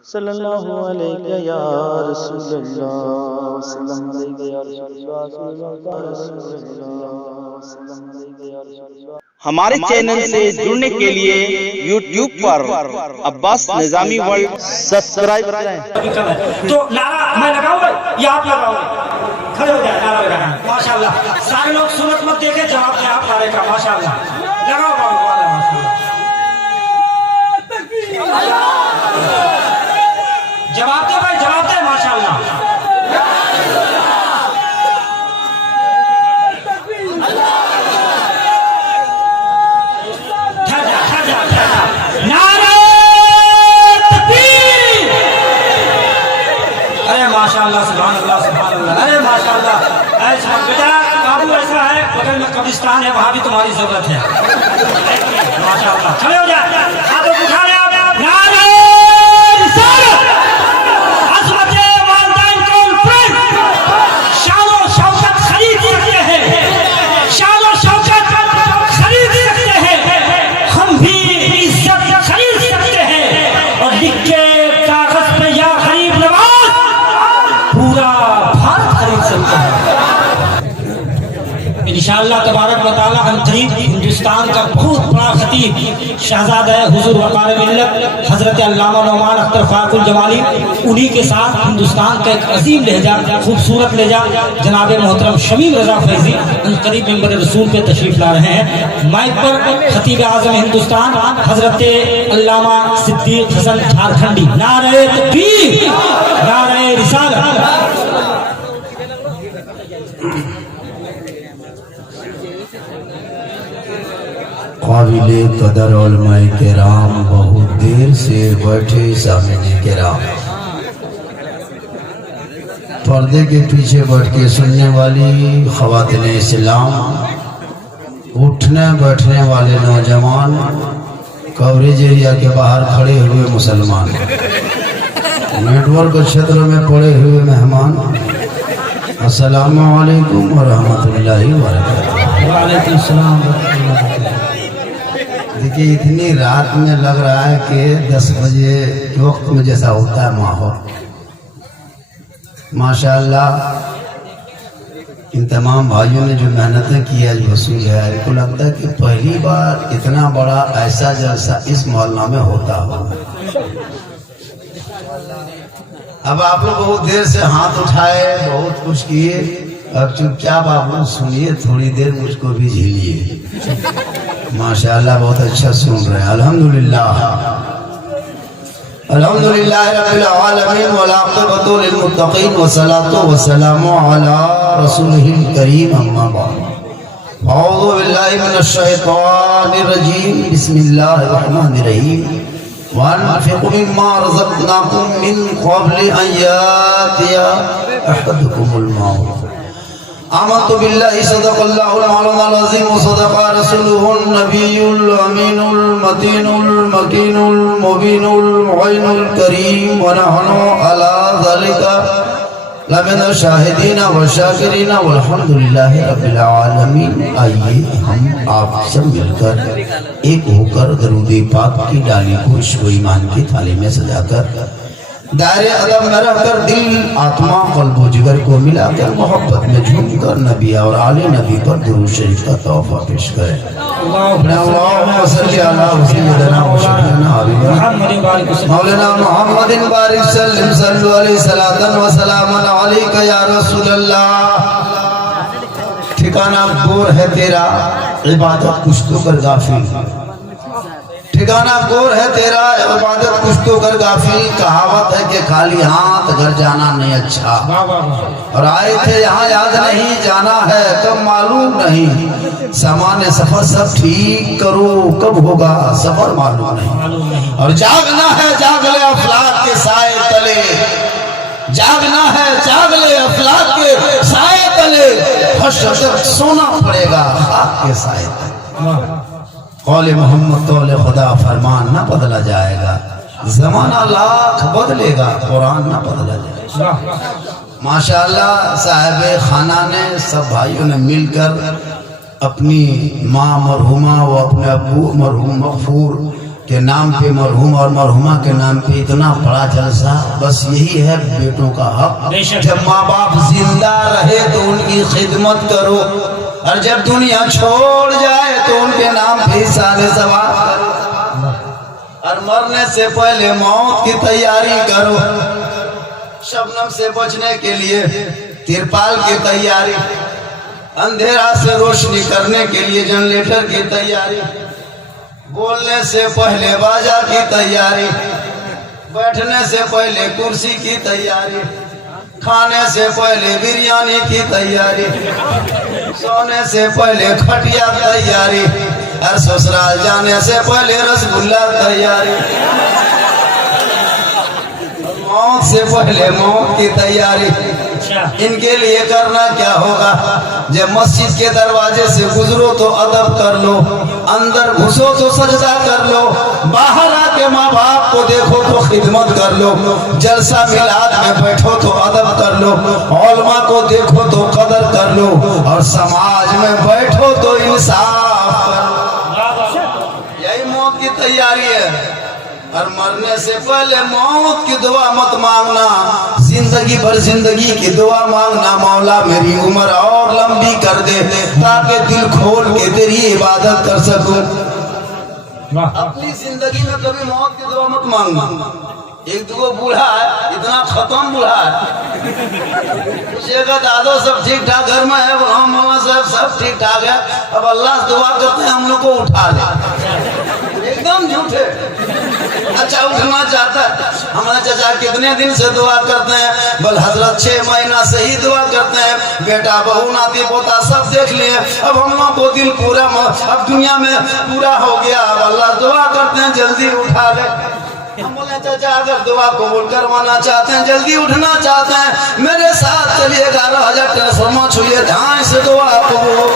सल्लल्लाहु अलैहि या रसूलल्लाह, सल्लल्लाहु अलैहि या रसूलल्लाह। हमारे चैनल से जुड़ने के लिए YouTube पर अब्बास निजामी वर्ल्ड सब्सक्राइब करें। तो नारा मैं लगाऊंगा या आप लगाओगे? खड़े हो जाए, नारा लगाना। माशाल्लाह, सारे लोग सूरत मत देखे, जवाब दें आप नारे का। माशाल्लाह, लगाओ बाबू वाला। माशाल्लाह, जवाब दे भाई, जवाब दे। माशाल्लाह, माशाल्लाह, सुभान अल्लाह, सुभान अल्लाह। अरे माशाल्लाह, ऐसा बेटा बाबू ऐसा है, बगल में कब्रिस्तान है, वहाँ भी तुम्हारी जरूरत है। माशाल्लाह, खड़े हो जाए, हाथों को उठा ले आप। नारे रिसालत, अज़मत-ए वालिदैन कॉन्फ्रेंस, शान और शौकत खरीद रखते हैं, शान और शौकत खरीद रखते हैं, हम भी इज्जत खरीद सकते हैं। और लिख के कागज पे या गरीब नवाज पूरा भारत खरीद सकता है इंशाअल्लाह तबारक व तआला। हम करीब हिंदुस्तान का बहुत बड़ा खतीब शहजादा है हुजूर वक़ार मिल्लत हजरत अल्लामा नौमान अख्तर फाखुल जमाली, उन्हीं के साथ हिंदुस्तान का एक अजीम लहजा, खूबसूरत लहजा जनाब मोहतरम शमीम रजा फैजी करीब मेंबर रसूल पे तशरीफ ला रहे हैं। माइक पर खतीब आज़म हिंदुस्तान हजरत अल्लामा सिद्दीक हसन झारखंडी। नारे तकबीर, नारे रिसालत। काबिले कदर उलमाए किराम बहुत देर से बैठे सामने किराम, पर्दे के पीछे बैठ के सुनने वाली ख़वातीन इस्लाम, उठने बैठने वाले नौजवान, कवरेज एरिया के बाहर खड़े हुए मुसलमान, नेटवर्क क्षेत्र में पड़े हुए मेहमान, अस्सलामु अलैकुम व रहमतुल्लाहि व बरकातुहू। वालेकुम सलाम। देखिए, इतनी रात में लग रहा है कि 10 बजे के वक्त में जैसा होता है माहौल। माशाअल्लाह, इन तमाम भाइयों ने जो मेहनतें की आज वसूल है। इनको लगता है कि पहली बार इतना बड़ा ऐसा जलसा इस मोहल्ला में होता हो। अब आप लोग बहुत देर से हाथ उठाए, बहुत कुछ किए, अब चुपचाप आप लोग सुनिए, थोड़ी देर मुझको भी झेलिए। माशाअल्लाह, बहुत अच्छा सुन रहे हैं। अल्हम्दुलिल्लाह, अल्हम्दुलिल्लाह रब्बिल आलमीन वल आक़िबतु लिल मुत्तक़ीन व सलातु व सलामु अला रसूलिहिल करीम, अम्मा बाद। औज़ु बिल्लाहि मिनश शैतानिर रजीम, बिस्मिल्लाहिर रहमानिर रहीम। वअन्फ़िक़ू मिम्मा रज़क़नाकुम मिन क़ब्लि अन यातिया अहदकुमुल मौत। आमन्तु बिल्लाहि सदक़ल्लाहुल मौलानाल अज़ीम व सदक़ा रसूलुहुन नबियुल अमीनुल मतीनुल मकीनुल मुबीनुल मुइनुल करीम व नहनु अला ज़ालिका लमिन शाहिदीन व शाकिरीन वल्हम्दुलिल्लाहि रब्बिल आलमीन। आइए हम आप सब मिलकर एक होकर दरूद पाक की डाली को इश्क़ व ईमान की थाली में सजाकर दायरे अदब में रहकर दिल, आत्मा, क़ल्ब व जिगर को मिलाकर मोहब्बत में झूमकर नबी और आले नबी पर दुरूद शरीफ का तोहफा पेश करें। अल्लाहुम्मा सल्लि अला सय्यिदिना व शफीना मौलाना मुहम्मदिन बारिक सल्लिम सल्लु अलैहि सलातन व सलामन अलैका या रसूलल्लाह। ठिकाना गोर है तेरा, इबादत कुछ तो कर गाफिल। ठिकाना गोर है तेरा, इबादत कुछ तो कर गाफिल। कहावत है कि खाली हाथ घर जाना नहीं अच्छा। और आए थे यहाँ याद नहीं, जाना है कब मालूम नहीं। सामान्य सफर सब ठीक करो, कब होगा सफर मालूम नहीं। और जागना है जाग ले अफलाक के साए तले, जागना है जाग ले अफलाक के साए तले। सोना पड़ेगा खाक के साए तले। कौले मोहम्मद कौले खुदा फरमान न बदला जाएगा। जमाना लाख बदलेगा, कुरान न बदला जाएगा। माशाअल्लाह, साहिब खाना ने, सब भाइयों ने मिलकर अपनी माँ मरहुमा व अपने अबू मरहूम मगफूर के नाम पे मरहूम और मरहुमा के नाम पे इतना बड़ा जलसा। बस यही है बेटों का हक। जब माँ बाप जिंदा रहे तो उनकी खिदमत करो, और जब दुनिया छोड़ जाए तो उनके नाम पे सारे सवाब करो, और मरने से पहले मौत की तैयारी करो। शबनम से बचने के लिए तिरपाल की तैयारी, अंधेरा से रोशनी करने के लिए जनरेटर की तैयारी, बोलने से पहले बाजा की तैयारी, बैठने से पहले कुर्सी की तैयारी, खाने से पहले बिरयानी की तैयारी, सोने से पहले खटिया तैयारी, और ससुराल जाने से पहले रसगुल्ला तैयारी, मौत से पहले मौत की तैयारी। इनके लिए करना क्या होगा? जब मस्जिद के दरवाजे से गुजरो तो अदब कर लो, अंदर घुसो तो सजदा कर लो, बाहर आके माँ बाप को देखो तो खिदमत कर लो, जलसा मिलाद में बैठो तो अदब कर लो, औलमा को देखो तो कदर कर लो, और समाज में बैठो तो इंसाफ कर लो। यही मौत की तैयारी है। और मरने से पहले मौत की दुआ मत मांगना, जिंदगी भर जिंदगी की दुआ मांगना, मौला मेरी उम्र और लंबी कर दे ताकि दिल खोल के तेरी इबादत कर सकूं। अपनी जिंदगी में कभी मौत की दुआ मत मांगना। एक दो बूढ़ा है, इतना खत्म बूढ़ा है, पूछेगा दादो सब ठीक ठाक घर में है? हाँ मामा साहब सब ठीक ठाक है। अब अल्लाह से दुआ करते हैं हम लोग को उठा ले, एकदम झूठे। अच्छा उठना चाहता है? हमारे चाचा कितने दिन से दुआ करते हैं, बल हजरत 6 महीना से ही दुआ करते हैं, बेटा बहू नाती पोता सब देख लिए। अब हम लोग को दिल पूरा अब दुनिया में पूरा हो गया, अब अल्लाह दुआ करते हैं जल्दी उठा ले। हम बोले चाचा अगर दुआ कबूल करवाना चाहते हैं, जल्दी उठना चाहते हैं, मेरे साथ चलिए 11,000 ट्रांसफार्मर छुए, ध्यान से दुआ कबूल।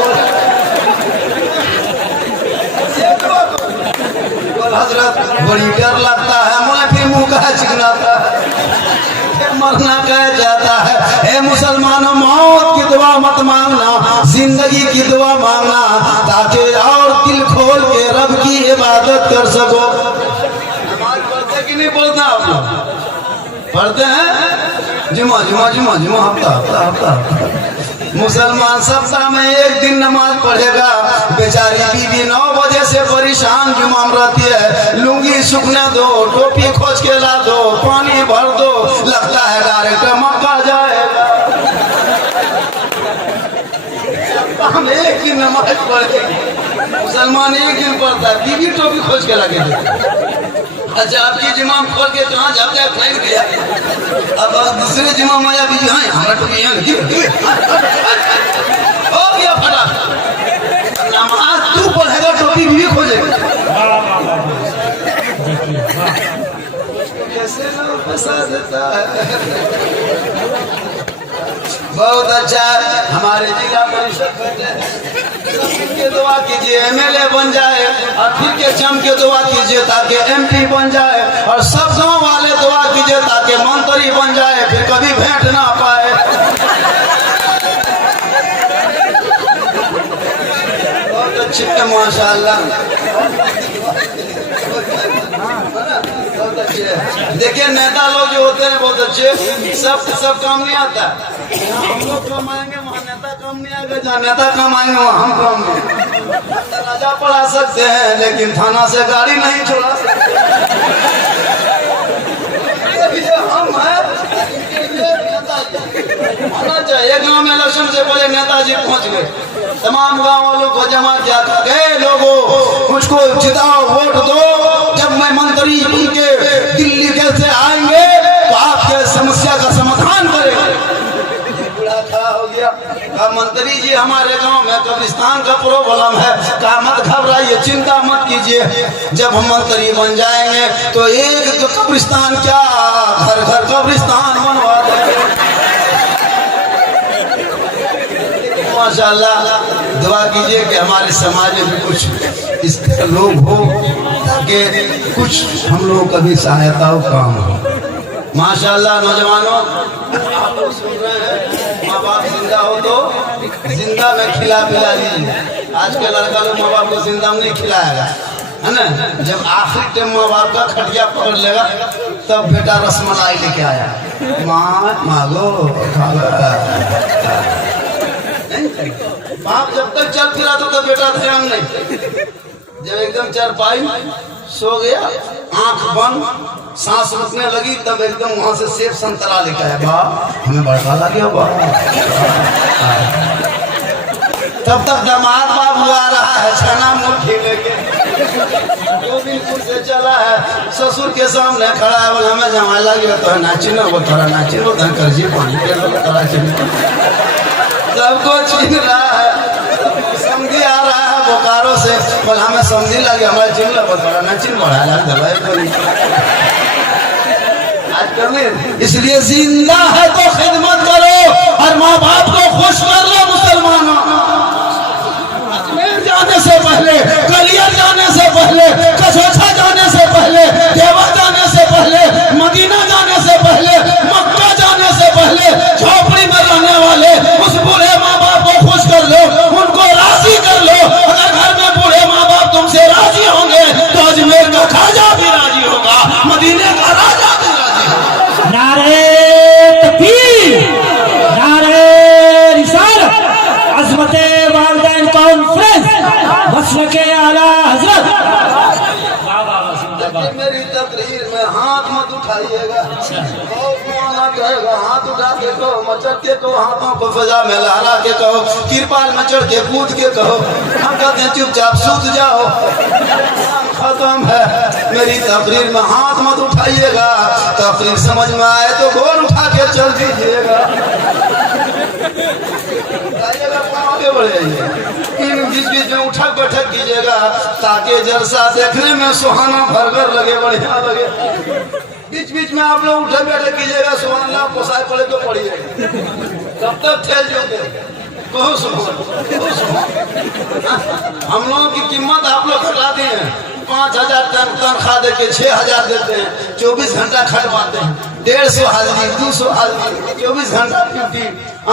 हजरत बड़ी डर लगता है, बोले फिर मुंह का चिकनाता है, मरना कह जाता है। हे मुसलमानों, मौत की दुआ मत मांगना, जिंदगी की दुआ मांगना, ताकि और दिल खोल के रब की इबादत कर सको। पढ़ते कि नहीं पढ़ते आप लोग? पढ़ते हैं जुमा जुमा जुमा जुमा, हफ्ता हफ्ता हफ्ता। मुसलमान सप्ताह में एक दिन नमाज पढ़ेगा, बेचारी बीवी 9 बजे से परेशान जुमाम रहती है, लुंगी सूखने दो, टोपी खोज के ला दो, पानी भर दो, लगता है डायरेक्ट मक्का जाएगा। हम एक दिन नमाज पढ़ेंगे, मुसलमान एक दिन पढ़ता है, बीवी टोपी खोज के लगे दे। अच्छा आपकी जिमाम खोल के कहाँ जाते हैं, फेंक दिया। अब दूसरे जिमाम आया बीजी, हाँ हमारा टोपी यहाँ लगी हो गया फटा। नमाज तू पढ़ेगा, टोपी बीवी खोजेगा। कैसे लोग फंसा देता है। बहुत अच्छा हमारे जिला परिषद के दुआ कीजिए MLA बन जाए, और फिर के जम के दुआ कीजिए ताकि MP बन जाए, और सब गांव वाले दुआ कीजिए ताकि मंत्री बन जाए, फिर कभी भेंट ना पाए। बहुत अच्छे है माशाल्लाह। देखिए नेता लोग जो होते हैं बहुत अच्छे, सब काम नहीं आता। हम लोग कमाएंगे वहाँ नेता कम नहीं आएगा, जहाँ नेता कमाएंगे वहाँ हम कम नहीं। राजा पढ़ा सकते हैं लेकिन थाना से गाड़ी नहीं छोड़ा सकते। हम हैं आना चाहिए। गाँव में इलेक्शन से पहले नेताजी पहुँच गए, तमाम गाँव वालों को जमा किया था, गए लोगों मुझको जिताओ वोट दो, जब मैं मंत्री बन के दिल्ली कैसे आएंगे तो आपके समस्या का समाधान करेंगे। हो गया कहा मंत्री जी हमारे गांव में कब्रिस्तान का प्रॉब्लम है, कहा मत घबराइए, चिंता मत कीजिए, जब हम मंत्री बन जाएंगे तो एक कब्रिस्तान क्या घर घर कब्रिस्तान बनवा देंगे। माशाल्लाह दुआ कीजिए कि हमारे समाज में भी कुछ इस तरह लोग हो ताकि कुछ हम लोगों का भी सहायता हो, काम हो। माशाल्लाह नौजवानों आप लोग सुन रहे हैं, माँ बाप जिंदा हो तो जिंदा में खिला पिला लीजिए। आज के लड़का लोग माँ बाप को जिंदा में नहीं खिलाएगा, है ना। जब आखिरी टाइम माँ बाप का खटिया पकड़ लेगा तब बेटा रसमलाई लेके आया, माँ मांगो बाप जब तक चल फिरा तो तब बेटा ध्यान नहीं। जब एकदम चारपाई सो गया, आंख बंद, सांस रुकने लगी, तब एकदम वहां से सेब संतरा लेकर आया, बा हमें बड़का लगे बा। तब तक दामाद बाबू आ रहा है छना मुट्ठी लेके, जो बिल्कुल से चला है, ससुर के सामने खड़ा है, बोला हमें जमा लगे तो नाची ना, वो थोड़ा नाची, वो कर्जी पानी के थोड़ा सबको छीन रहा है। समझी आ रहा है बोकारो से, बोला हमें समझी लगे हमारे चिन लगा थोड़ा नाचिन बढ़ा लग दबाई बोली। इसलिए जिंदा है तो खिदमत करो और माँ बाप को खुश कर लो मुसलमानों। जाने से पहले, कलियर जाने से पहले, कसोछा जाने से पहले, देवा जाने से पहले, मदीना जाने से पहले, मक्का जाने से पहले झोपड़ी में रहने वाले उस बूढ़े माँ बाप को खुश कर लो, उनको राजी कर लो। अगर घर में बूढ़े माँ बाप तुमसे राजी होंगे तो अजमेर का खाजा भी राजी होगा, मदीने का राजा भी राजी होगा। नारे तकबीर, नारे रिसालत, अज़मते वालिदैन कॉन्फ्रेंस, मसलके आला हज़रत। मेरी तकरीर में हाथ मत उठाइएगा, हाथ उठा के कहो, मचक के कहो, हाथों को फजा में लहरा के कहो, तिरपाल में चढ़ के कूद के कहो। हम कहते हैं चुपचाप सूत जाओ, खत्म है। मेरी तकरीर में हाथ मत उठाइएगा, तकरीर समझ में आए तो गोल उठा के चल दीजिएगा, आगे बढ़ जाइए। इन बीच बीच में उठक बैठक कीजिएगा ताकि जलसा देखने में सुहाना भरगर लगे, बढ़िया लगे। बीच बीच में आप लोग उठक बैठक कीजिएगा, सुहाना पोसाए पड़े तो पड़िए, तब तक ठेल जोगे कहो सुहाना। हम लोगों की कीमत आप लोग घटा दी है, 5000 तनख्वाह देके 6000 देते हैं, 24 घंटा खटवाते हैं, 150 हाजिरी, 200 हाजिरी, 24 घंटा ड्यूटी।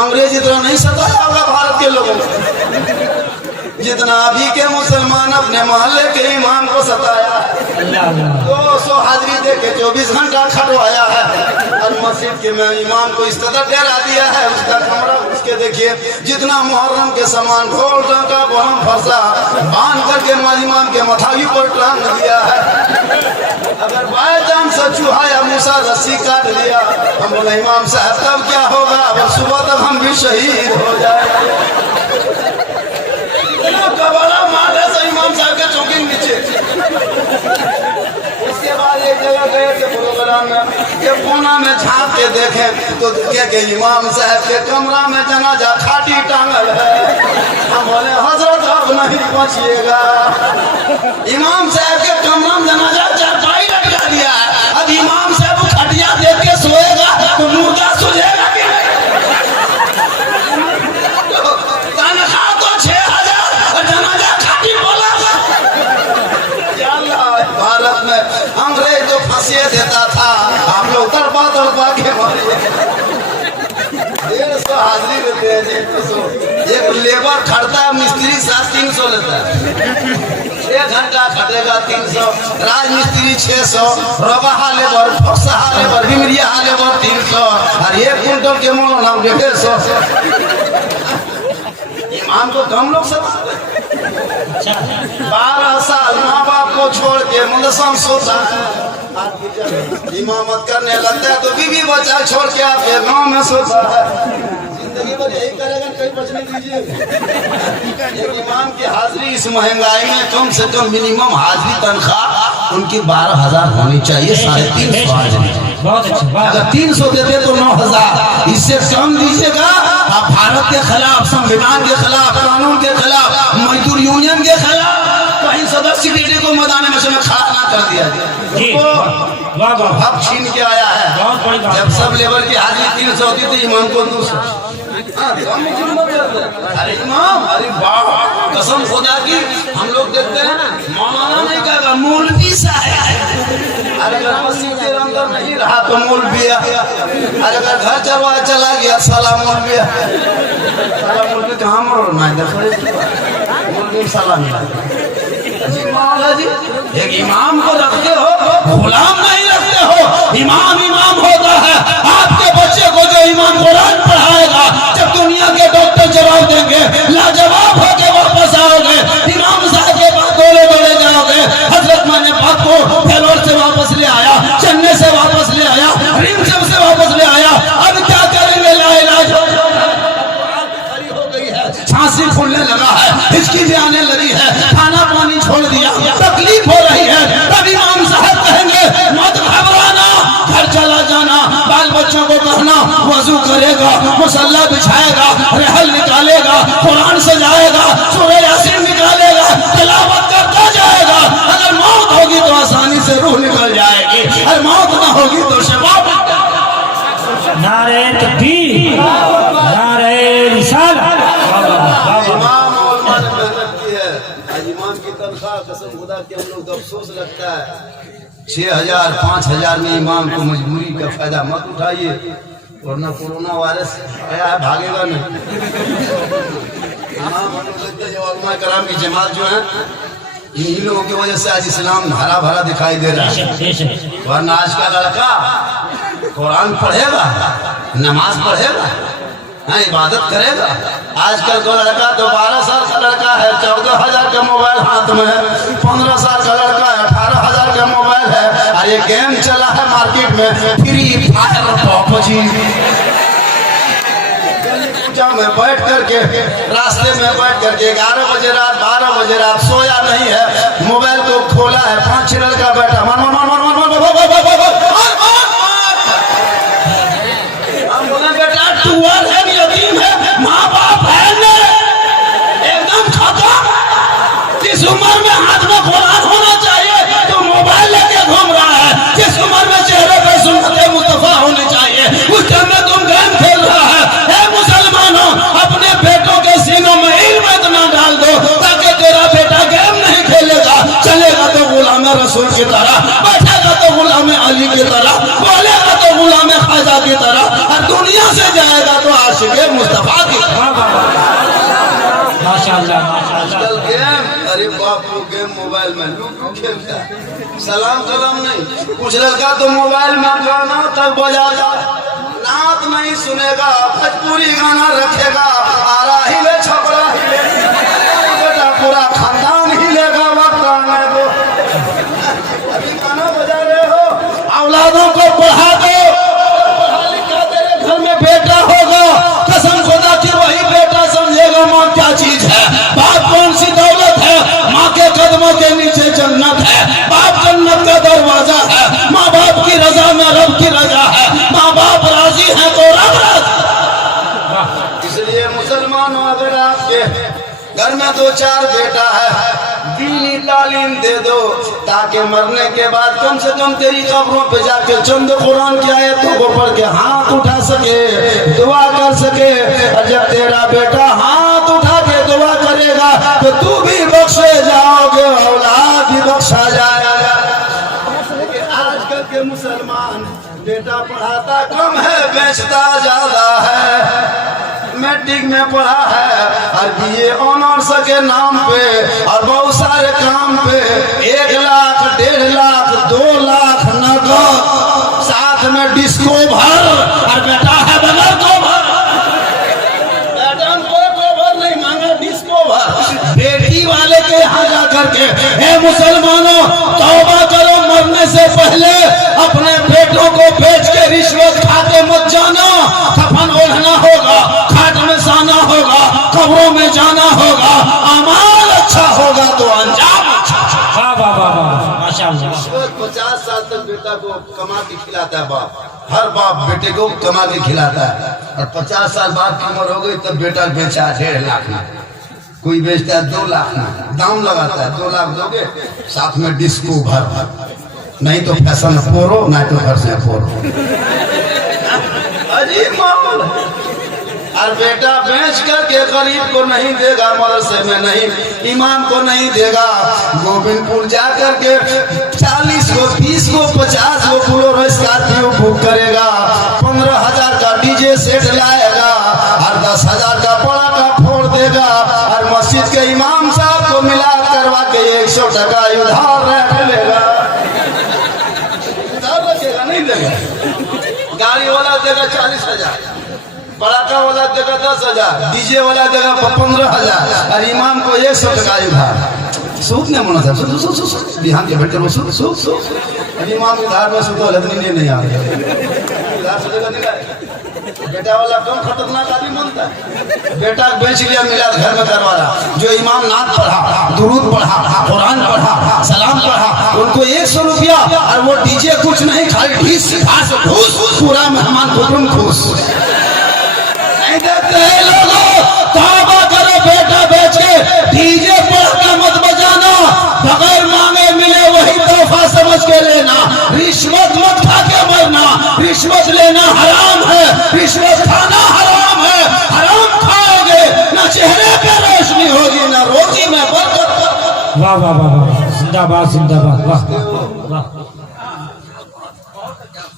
अंग्रेज इतना नहीं सताया होगा भारत के लोगों को जितना अभी के मुसलमान अपने मोहल्ले के इमाम को सताया है। 200 हाजिरी देके 24 घंटा खटवाया है और मस्जिद के में इमाम को इस तरह डरा दिया है, उसका कमरा उसके देखिए जितना मुहर्रम के सामान ढोल डंका बम फरसा बांध करके इमाम के मथाई पर टांग दिया है। अगर बाय चांस चूहा या मूसा रस्सी काट दिया, हम बोले इमाम साहब तब क्या होगा, अब सुबह तक हम भी शहीद हो जाएंगे। कबाड़ा मारे से इमाम साहब के चौकी नीचे। उसके बाद एक जगह गए थे प्रोग्राम में, ये कोना में झांक के देखे तो देखे कि इमाम साहब के कमरा में जनाजा खाटी टांगल है। हम बोले हजरत अब नहीं बचिएगा, इमाम साहब के कमरा में जनाजा चारपाई लटका दिया है, अब इमाम साहब खटिया देख के सोएगा तो मुर्दा सुझेगा कि नहीं। तनख्वाह तो 6000 और जनाजा खाटी बोला। भारत में अंग्रेज जो फांसी देता था, आप लोग तड़पा तड़पा के मारे। 150 हाजिरी देते हैं, 150। एक लेबर खड़ता है, मिस्त्री 350 लेता है, 1 घंटा खटेगा 300, राजमिस्त्री 600, रबाहा लेबर, फोक्सहा लेबर, बिमरिया लेबर 300 और 1 क्विंटल के मोल नाम 150। इमाम को कम लोग सब 12 साल माँ बाप को छोड़ के मुदसम सोता है, इमामत करने लगता है तो बीवी बच्चा छोड़ के आपके गांव में सोता है। जिंदगी भर यही करेगा, कहीं बचने दीजिए। एक इमाम की हाजिरी इस महंगाई में कम से कम मिनिमम हाजिरी तनख्वाह उनकी 12000 होनी चाहिए, 350 हाजिरी। अगर 300 देते तो 9000, इससे कम दीजिएगा। आप भारत के खिलाफ, संविधान के खिलाफ, कानून के खिलाफ, मजदूर यूनियन के खिलाफ कहीं सदस्य बेटे को मैदान में खड़ा ना कर दिया जाए। हक छीन के आया है। जब सब लेबर की हाजिरी 300 होती तो इमाम को 200। अरे इमाम, अरे वाह, कसम खुदा की हम लोग देखते हैं मौलाना नहीं कहेगा, मौलवी साहब। अरे अगर मस्जिद के अंदर नहीं रहा तो मौलवी, अरे अगर घर चला गया साला मौलवी। साला मौलवी कहाँ मरो ना, मौलवी साला मिला। जी एक इमाम को रखते हो, गुलाम नहीं रखते हो। इमाम इमाम होता है। आपके बच्चे को जो इमाम कुरान पढ़ाएगा, जब दुनिया के डॉक्टर जवाब देंगे, लाजवाब होके वापस आओगे। इमाम साहब के पास दौड़े दौड़े जाओगे। हजरत मैंने बात को फैलोर से वापस ले आया, चेन्नई से वापस ले आया, रिम्स से वापस ले आया। अब क्या करेंगे? लाइलाज सांसें फूलने लगा है, हिचकी भी आने लगी है, खाना पानी छोड़ दिया, तकलीफ हो रही है। तब इमाम साहब कहेंगे मत घबराना, घर चला जाना, बाल बच्चों को कहना वजू करेगा, मुसल्ला बिछाएगा, रहल निकालेगा, कुरान सजाएगा, सूरह यासीन निकालेगा, तिलावत करता जाएगा। अगर मौत होगी तो आसानी से रूह निकल जाएगी, और मौत ना होगी तो शबाब। नारे तकबीर, नारे रिसालत। इमाम और माने मेहनत की है। आज इमाम की तनख्वाह कसम खुदा के हम लोग अफसोस लगता है। 6,000 5,000 में इमाम को मजबूरी का फायदा मत उठाइए, वरना कोरोना वायरस आया है, भागेगा नहीं। इमाम हम लोग देखते हैं उलमा कराम की जमात जो है, इन्हीं लोगों की वजह से आज इस्लाम हरा भरा दिखाई दे रहा है। वरना आज का लड़का कुरान पढ़ेगा, नमाज पढ़ेगा, इबादत करेगा। आजकल का लड़का तो 12 साल का लड़का है, 14,000 का मोबाइल हाथ में है, 15 साल का लड़का है, 18,000 का मोबाइल है, और ये गेम चला है मार्केट में, फ्री फायर पबजी। में बैठ करके रास्ते में बैठ करके 11 बजे रात 12 बजे रात सोया नहीं है, मोबाइल को खोला है, 5-6 लड़का बैठा मन मन मन मन मन बेटा टूअर है, यतीम है, माँ बाप है एकदम खत्म। जिस उम्र में हाथ में कुरान होना चाहिए तो मोबाइल लेके घूम रहा है। जिस उम्र में चेहरे पे सुन्नत मुस्तफा होनी चाहिए उस टाइम में तुम गेम खेल रहा है। मुसलमानों, अपने बेटों के सीनों में इल्म इतना डाल दो ताकि तेरा बेटा गेम नहीं खेलेगा, चलेगा तो गुलाम रसूल की तरह, बैठेगा तो गुलाम अली की तरह, बोलेगा तो गुलाम ख्वाजा की तरह, और दुनिया से जाएगा तो आशिक़े मुस्तफा की तरह। माशाअल्लाह माशाअल्लाह। गेम, अरे बाप रे, गेम मोबाइल में लूडो खेलता है, सलाम कलाम नहीं। कुछ लड़का तो मोबाइल में गाना तक बजाता, नात नहीं सुनेगा, भोजपुरी गाना रखेगा, आरा हिले छपरा हिले, बेटा पूरा खानदान हिलेगा। वक्त आने दो, अभी गाना बजा रहे हो, औलादों को पढ़ा दो, तेरे घर में बेटा होगा, कसम खुदा की वही बेटा समझेगा माँ क्या चीज है, बाप कौन सी दौलत है। माँ के कदमों के नीचे जन्नत है, बाप जन्नत का दरवाजा है, माँ बाप की रजा में रब की रजा है, माँ बाप राजी है तो रब राजी। इसलिए मुसलमानों, अगर आपके घर में 2-4 बेटा है, दीनी तालीम दे दो ताकि मरने के बाद कम से कम तेरी कब्रों पे जाके चंद कुरान की आयतों को पढ़ के हाथ उठा सके, दुआ कर सके। और जब तेरा बेटा हाथ उठा के दुआ करेगा तो तू भी बख्शे जाओगे, औलाद भी बख्शा जाएगा। आजकल के मुसलमान बेटा पढ़ाता कम है, बेचता ज्यादा है। मैट्रिक में पढ़ा है और बीए ऑनर्स के नाम पे और बहुत सारे काम पे 1 लाख 1.5 लाख 2 लाख नगद, साथ में डिस्को भर, और बेटा है बगैर को भर, बेटा को भर नहीं मांगा, डिस्को भर। बेटी वाले के यहाँ जा करके, हे मुसलमानों, तौबा करो, मरने से पहले अपने बेटों को बेच के रिश्वत खाते मत जाना। कफन ओढ़ना होगा, खाट में साना होगा, कब्रों में जाना होगा, अमाल अच्छा होगा तो अंजाम अच्छा। वाह वाह वाह वाह, माशाअल्लाह। 50 साल तक बेटा को कमा के खिलाता है बाप, हर बाप बेटे को कमा के खिलाता है, और 50 साल बाद की उम्र हो गई तब बेटा बेचा 1.5 लाख में, कोई बेचता है 2 लाख में, दाम लगाता है 2 लाख दोगे, साथ में डिस्को भर, नहीं तो फैशन फोरो, नहीं तो घर से फोरो। अजीब मामला। और बेटा बेच करके गरीब को नहीं देगा, मदरसे में नहीं, इमाम को नहीं देगा, गोविंदपुर जा करके 40 को 30 को 50 को बोलेरो स्कॉर्पियो बुक करेगा, 15,000 का डीजे सेट लाएगा, और 10,000 का पड़ाका फोड़ देगा, और मस्जिद के इमाम साहब को मिला करवा के 100 गाड़ी वाला देगा 40,000, पड़ाका वाला देगा 10,000, डीजे वाला देगा 15,000 और इमाम को 100 टका उधार। सूद नहीं होना था, सूद बिहान के बैठे सूद इमाम उधार में सूद नहीं आ रहा उधार सोचेगा नहीं। बेटा वाला कम खतरनाक आदमी बनता है। बेटा बेच लिया मिलाद घर में करवाया, जो इमाम नात पढ़ा, दुरूद पढ़ा, कुरान पढ़ा, सलाम पढ़ा, उनको 100 रुपया और वो डीजे कुछ नहीं, खाली ढीस घास घूस, पूरा मेहमान कुटुम खुश। नहीं देते हैं लोगों, तौबा करो, बेटा बेच के डीजे पढ़ के मत बजाना, बगैर मांगे मिले वही तोहफा समझ के लेना, रिश्वत मत खा के मरना, रिश्वत लेना हराम है, रिश्वत खाना हराम है, हराम खाओगे ना चेहरे पे रोशनी होगी ना रोजी में बरकत। वाह वाह वाह वाह, जिंदाबाद जिंदाबाद, वाह वाह।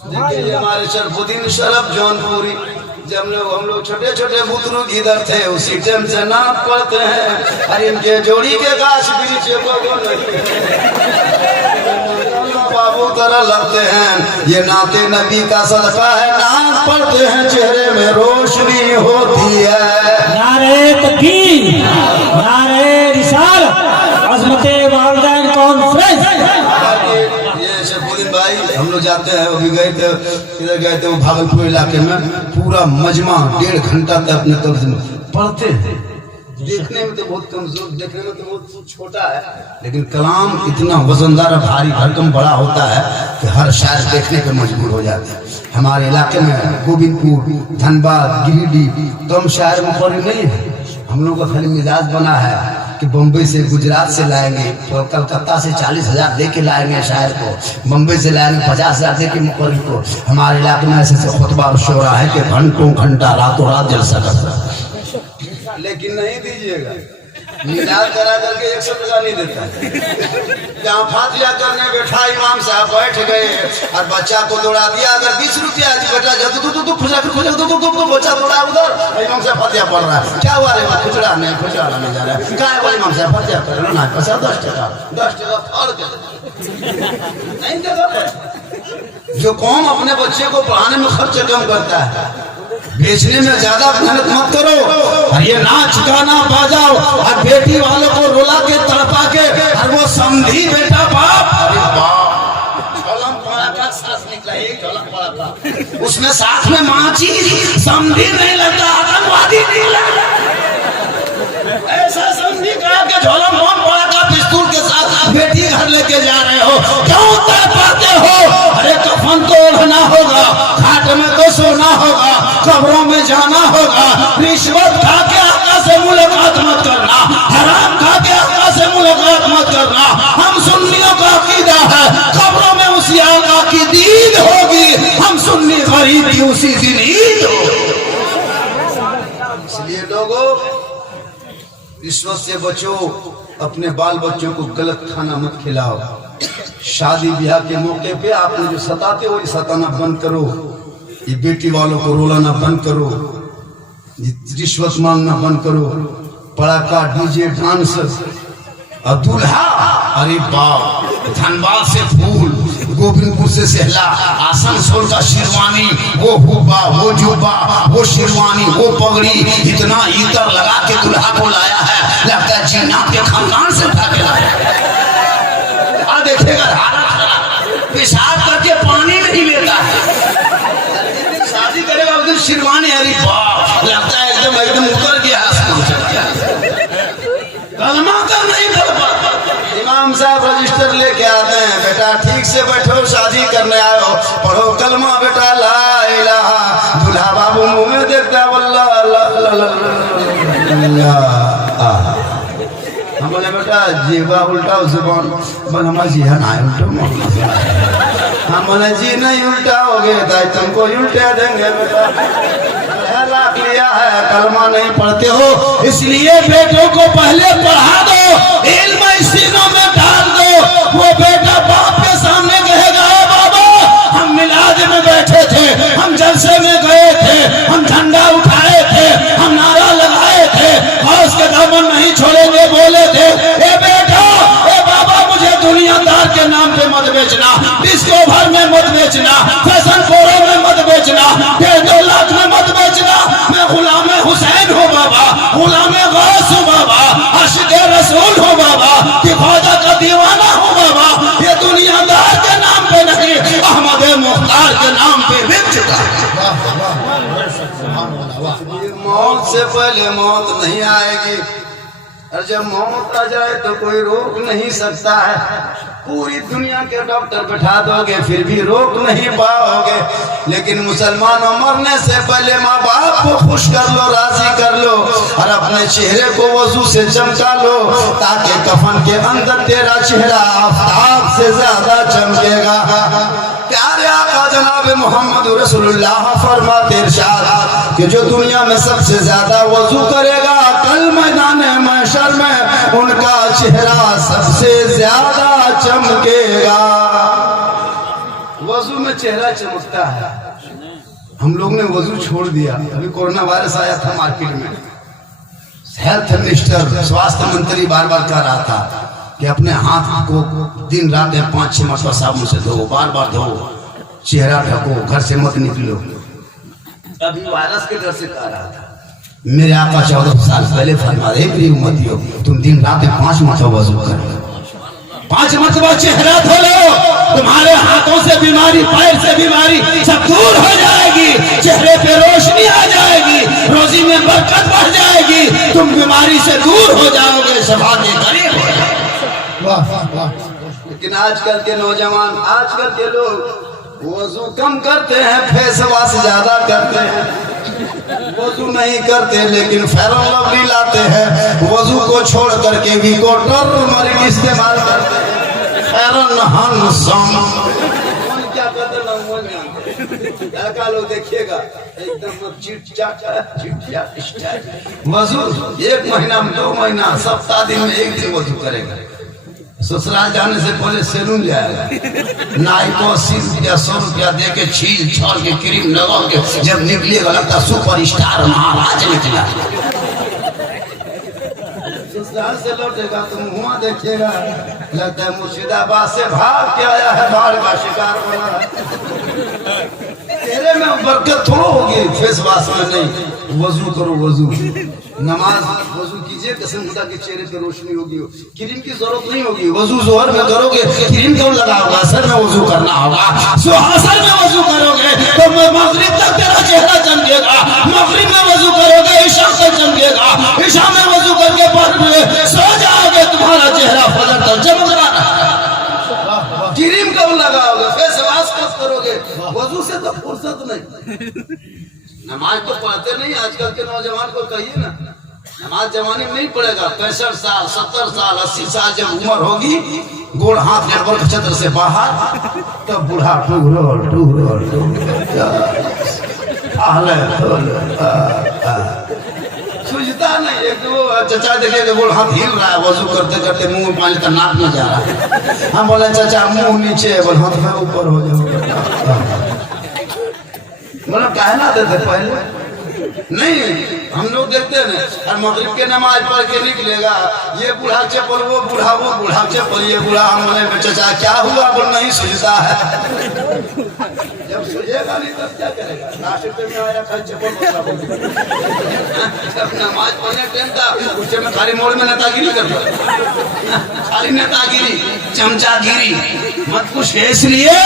देखिए हमारे शरफुद्दीन शरफ जौनपुरी, जब हम लोग छोटे छोटे बुतरू इधर थे उसी टाइम से नाम पढ़ते हैं, अरे इनके जोड़ी के गाछ वृक्ष बाबू तरह लगते हैं, ये नाते नबी का सदका है, नाम पढ़ते हैं चेहरे में रोशनी होती है। नारे तकबीर, नारे रिसाल, अज़मते वालिदैन कॉन्फ्रेंस। ये शरफुद्दीन भाई हम लोग जाते हैं, अभी गए थे, इधर गए थे वो भागलपुर इलाके में, पूरा मजमा 1.5 घंटा तक अपने कब्ज में पढ़ते हैं। देखने में तो बहुत कमजोर, देखने में तो बहुत छोटा है, लेकिन कलाम इतना वजनदार भारी भरकम बड़ा होता है कि हर शायर देखने पे मजबूर हो जाते हैं। हमारे इलाके में गोविंदपुर, धनबाद, गिरिडीह कम शायर मुखर नहीं है। हम लोग का खाली मिजाज बना है कि बम्बई से गुजरात से लाएंगे, तो कलकत्ता से 40,000 दे के लाएंगे शायर को, बम्बई से लाएंगे 50,000 दे के मुखर को। हमारे इलाके में ऐसे खुतबा और शोरा है कि घंटा रातों रात जलसा करता है, लेकिन नहीं दीजिएगा, मिलाद करा करके 100 टका नहीं देता। जहाँ फातिहा करने बैठा इमाम साहब बैठ गए और बच्चा को दौड़ा दिया, अगर 20 रुपया बेटा बच्चा दौड़ा उधर, इमाम साहब फातिहा पढ़ रहा है, क्या हुआ रे खुचड़ा नहीं जा रहा है, क्या है इमाम साहब फातिहा कर रहा है, पैसा 10 टका फाड़ के नहीं देगा। जो कौम अपने बच्चे को पढ़ाने में खर्च कम करता है, बेचने में ज्यादा मेहनत मत करो। ये नाच गाना बजाओ और बेटी वालों को रुला के तड़पा के, और वो समझी बेटा बाप, अरे बाप झोलम पड़ा का सांस निकला, एक झोलम पड़ा था, उसमें साथ में माची समझी नहीं लगता, आतंकवादी नहीं लगता, ऐसा समझी कहा के झोलम बम पड़ा का पिस्तौल के साथ बेटी घर लेके जा रहे हो, क्यों तड़पाते हो? अरे कफन तो ओढ़ना होगा, घाट में तो सोना होगा, कब्रों में जाना होगा, रिश्वत खा के आका से मुलाकात मत करना, हराम खा के आका से मुलाकात मत करना। हम सुन्नियों का अकीदा है कब्रों में उसी आका की दीद होगी, हम सुन्नी गरीब की उसी दिन ईद होगी। इसलिए लोगों रिश्वत से बचो, अपने बाल बच्चों को गलत खाना मत खिलाओ, शादी ब्याह के मौके पे आपने जो सताते हो सताना बंद करो, ये बेटी वालों को रोलाना बंद करो, रिश्वत मांगना बंद करो, पड़ाका डीजे डांस और दूल्हा, अरे बाप धनबाद से फूल, गोविंदपुर से सहला, आसनसोल का शेरवानी, वो हुब्बा, वो जुब्बा, वो शेरवानी, वो पगड़ी, इतना इतर लगा के दूल्हा को लाया है, लगता है जिन्नात के खानदान से उठा के लाया। देखेगा हालत खराब, पेशाब करके पानी नहीं लेता है, शादी करेगा उस दिन शेरवानी, अरे बाप लगता है एकदम उतर गया, कलमा कर नहीं कर पाता। इमाम साहब रजिस्टर लेके आते हैं, बेटा ठीक से बैठो, शादी करने आयो, पढ़ो कलमा बेटा ला इलाहा, दूल्हा बाबू मुंह में देखता वल्लाह हम बोले बेटा जीवा उल्टाओ जुबान, बोले हमारा जी है ना उल्टो, हम बोले जी नहीं उल्टाओगे तो तुमको उल्टे देंगे बेटा, लाख लिया है कलमा नहीं पढ़ते हो, इसलिए बेटों को पहले पढ़ा दो, इल्म सीनों में डाल दो, वो बेटा बाप के सामने कहेगा बाबा हम मिलाद में बैठे थे, हम जलसे में गए थे, हम झंडा उठाए थे, हम नारा लगाए थे, और उसके दामन नहीं छोड़ेंगे, बोले थे ए बेटा ए बाबा मुझे दुनियादार के नाम पे मत बेचना, डिस्को भर में मत बेचना, फैशन फोरम में मत बेचना, बेचना, 2.5 लाख में मत बेचना। मैं गुलाम हुसैन हूँ बाबा, गुलाम गौस हूँ बाबा, आशिक रसूल हूँ बाबा, कि ख्वाजा का दीवाना हूँ बाबा। ये दुनियादार के नाम पे नहीं, अहमद मुख्तार के नाम पे बिक चुका है। मौत से पहले मौत नहीं आएगी, और जब मौत आ जाए तो कोई रोक नहीं सकता है। पूरी दुनिया के डॉक्टर बैठा दोगे फिर भी रोक नहीं पाओगे। लेकिन मुसलमानों, मरने से पहले माँ बाप को खुश कर लो, राजी कर लो, और अपने चेहरे को वजू से चमका लो, ताकि कफन के अंदर तेरा चेहरा आफताब से ज्यादा चमकेगा। प्यारे आका जनाब मोहम्मद रसूलुल्लाह फरमाते इरशाद कि जो दुनिया में सबसे ज्यादा वजू करेगा, कल मैदान महशर में उनका चेहरा सबसे ज्यादा चमकेगा। वजू में चेहरा चमकता है। हम लोग ने वजू छोड़ दिया। अभी कोरोना वायरस आया था मार्केट में, हेल्थ मिनिस्टर, स्वास्थ्य मंत्री बार बार कह रहा था कि अपने हाथ को दिन रात 5-6 मरतबा साबुन से धो, बार बार धो, चेहरा ढको, घर से मत निकलो। अभी वायरस के डर से कह रहा था। मेरे आका 14 साल पहले फरमा रहे, प्रिय उम्मतियों, तुम दिन रात 5 मरतबा वजू करो, 5 मरतबा चेहरा धो लो, तुम्हारे हाथों से बीमारी, पैर से बीमारी सब दूर हो जाएगी, चेहरे पे रोशनी आ जाएगी, रोजी में बरकत बढ़ जाएगी, तुम बीमारी से दूर हो जाओगे, शफा के करीब हो जाओगे। लेकिन आजकल के नौजवान, आजकल के लोग वजू कम करते हैं, फेस वॉश ज्यादा करते हैं। वजू नहीं करते लेकिन फेयर लवली लाते हैं। वजू को छोड़ करके भी टर्मरिक इस्तेमाल करते हैं। क्या करते लड़का लोग देखिएगा एकदम चिट स्टाइल। वजू 1 महीना में 2 महीना, सप्ताह दिन में 1 दिन वजू करेगा। ससुराल जाने से पहले सैलून जाएगा, नाई को 80 रुपया 100 रुपया दे के छील छाल के क्रीम लगा के जब निकलेगा लगता सुपर स्टार महाराज निकला। ससुराल से लौटेगा तो मुँह देखिएगा, लगता है मुर्शिदाबाद से भाग के आया है, बाढ़ का शिकार बना। चेहरे में बरकत थोड़ा होगी, फेस वॉश में नहीं। वजू करो, वजू, नमाज वजू कीजिए, कसम खुदा के चेहरे पे रोशनी होगी, क्रीम की जरूरत नहीं होगी। वजू जोहर में करोगे, क्रीम कौन लगाओगे? असर में वजू करना होगा। असर में वजू करोगे तो मगरिब तक तेरा चेहरा चमकेगा, मगरिब में वजू करोगे ईशा तक चमकेगा, ईशा में वजू करके सो जाओगे, तुम्हारा चेहरा फजर तक चमकना। क्रीम कौन लगाओगे? फेस वॉश कब करोगे? वजू से तो फुर्सत नहीं। नमाज तो पढ़ते नहीं, आजकल के नौजवान को कहिए ना, नमाज जमाने में नहीं पड़ेगा। 65 साल 70 साल 80 साल जब उम्र होगी, गोड़ हाथ गड़बड़ के छत्र से बाहर, तब बूढ़ा सूझता नहीं। एक दो चचा देखे गोड़ हाथ हिल रहा है, वजू करते करते मुंह में पानी, नाक में जा रहा है। हम बोले चाचा मुंह नीचे, बोले हाथ में ऊपर हो जाओ। मतलब कहना देते पहले नहीं, हम लोग देखते हैं और मगरिब के नमाज पढ़ के निकलेगा, ये बूढ़ा चप्पल, वो बूढ़ा चप्पल, ये बूढ़ा। हम बोले चाचा क्या हुआ? बोल नहीं सूझता है। जब सूझेगा नहीं तब क्या करेगा? नाश्ते में आया खाली चप्पल। जब नमाज पढ़ने टाइम था उस में खाली मोड़ में नेतागिरी करता, खाली नेतागिरी, चमचागिरी मत कुछ। इसलिए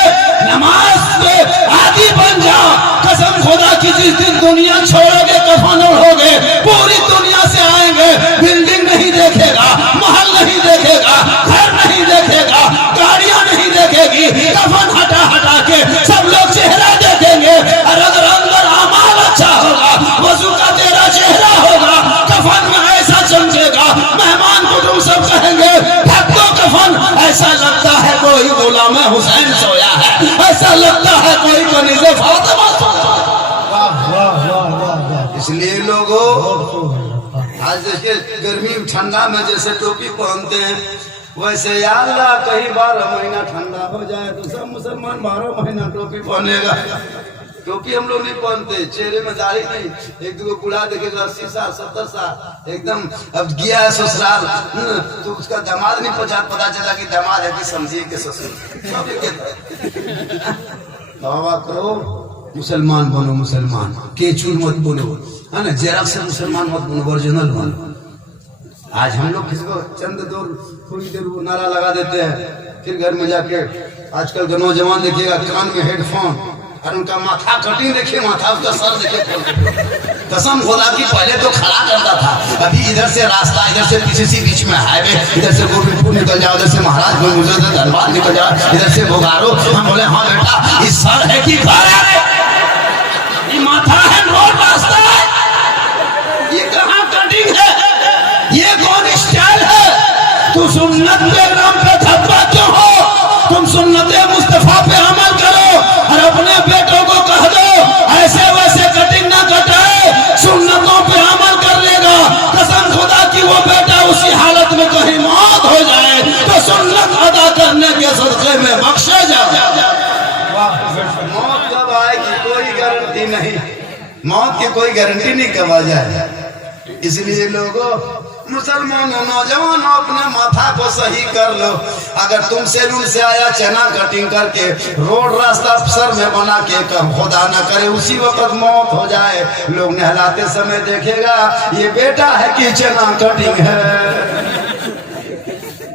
नमाज पे आदि बन जाओ। कसम खुदा की, जिस दिन दुनिया छोड़ोगे, कफन ओढ़ोगे, पूरी दुनिया से आएंगे, बिल्डिंग नहीं देखेगा, महल नहीं देखेगा, घर नहीं देखेगा, गाड़ियां नहीं देखेगी, कफन हटा हटा के सब लोग चेहरा देखेंगे। और अगर अंदर अमाल अच्छा होगा, वजू का तेरा चेहरा होगा, कफन में ऐसा चमकेगा, मेहमान कुटुंब सब कहेंगे ढक दो कफन, ऐसा लगता है कोई गुलाम हुसैन सोया है, ऐसा लगता है कोई कनीज़े फातिमा सोया। इसलिए लोगों, आज जैसे गर्मी ठंडा में जैसे टोपी पहनते हैं, वैसे या अल्लाह कहीं 12 महीना ठंडा हो जाए तो सब मुसलमान 12 महीना टोपी पहनेगा। टोपी हम लोग नहीं पहनते, चेहरे में दाढ़ी नहीं। एक दो बूढ़ा देखेगा 80 साल 70 साल, एकदम अब गया है ससुराल, तो उसका दामाद नहीं पता चला कि दामाद है कि समझिए के ससुर। बाबा करो मुसलमान बनो, मुसलमान केचूर मत बोलो, है ना, जेरक्स से मुसलमान मत बनो, ओरिजिनल बनो। आज हम लोग किसको चंद दूर थोड़ी देर वो नारा लगा देते हैं, फिर घर में जाके आजकल के नौजवान देखिएगा कान में हेडफोन और उनका माथा कटिंग देखिए, माथा उसका सर देखिए। कसम खुदा की पहले तो खड़ा करता था, अभी इधर से रास्ता, इधर से पीसीसी बीच में हाईवे, इधर से गोविंदपुर निकल जाओ, इधर से महाराजगंज, उधर से धनबाद निकल जाओ, इधर से बोकारो। हम बोले हाँ बेटा ये सर है कि घर है, ये माथा है, रोड रास्ता है, ये कहाँ कटिंग है, ये कौन स्टाइल है? तू सुन्नत के नाम पे धब्बा क्यों हो? तुम सुन्नत मुस्तफा पे अमल करो और अपने बेटों को कह दो ऐसे वैसे कटिंग ना कटाए, सुन्नतों पे अमल कर लेगा। कसम खुदा की वो बेटा उसी हालत में कहीं मौत हो जाए तो सुन्नत अदा करने के सदक़े में बख्शे जाए। मौत कब आएगी कोई गारंटी नहीं, मौत की कोई गारंटी नहीं कब आ जाए। इसलिए लोगों, मुसलमानों, नौजवानों, अपने माथा को सही कर लो। अगर तुम सैलून से आया चना कटिंग करके रोड रास्ता सर में बना के, खुदा ना करे उसी वक्त मौत हो जाए, लोग नहलाते समय देखेगा ये बेटा है कि चना कटिंग है।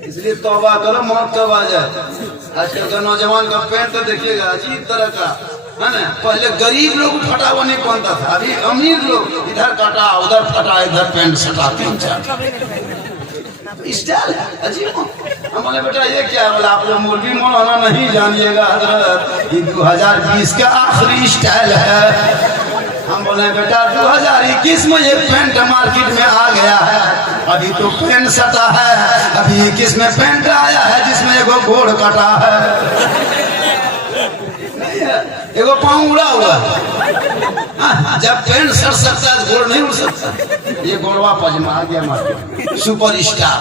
इसलिए तौबा करो, मौत कब आ जाए। आजकल का नौजवान का पैंट तो देखिएगा अजीब तरह का, है ना। पहले गरीब लोग फटा हुआ नहीं पहनता था, अभी अमीर लोग इधर कटा उधर फटा, इधर पैंट सटा, 3-4 स्टाइल है अजीब। हम बोले बेटा ये क्या है? बोला आप लोग मौलवी मौलाना नहीं जानिएगा हजरत, ये 2020 का आखिरी स्टाइल है। हम बोले बेटा 2021 में ये पैंट मार्केट में आ गया है, अभी तो पैंट सटा है, अभी 21 में पैंट आया है जिसमें एगो गोड़ कटा है, एगो पाँव उड़ा हुआ। जब पैंट सट सकता है गोड़ नहीं उड़ सकता। ये गोड़वा पजमा आ गया मार्केट, सुपर स्टार।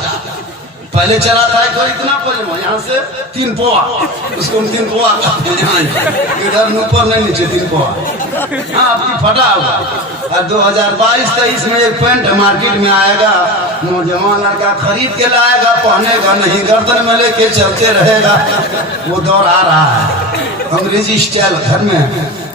पहले चला था कोई इतना पजमा, यहाँ से 3 पोआ, उसको 3 पोआ इधर ऊपर नहीं नीचे 3 पोआ। हाँ आपकी फटा हुआ। और 2022-23 में एक पैंट मार्केट में आएगा, नौजवान लड़का खरीद के लाएगा, पहनेगा नहीं, गर्दन में लेके चलते रहेगा। वो दौर आ रहा है अंग्रेजी स्टाइल घर में।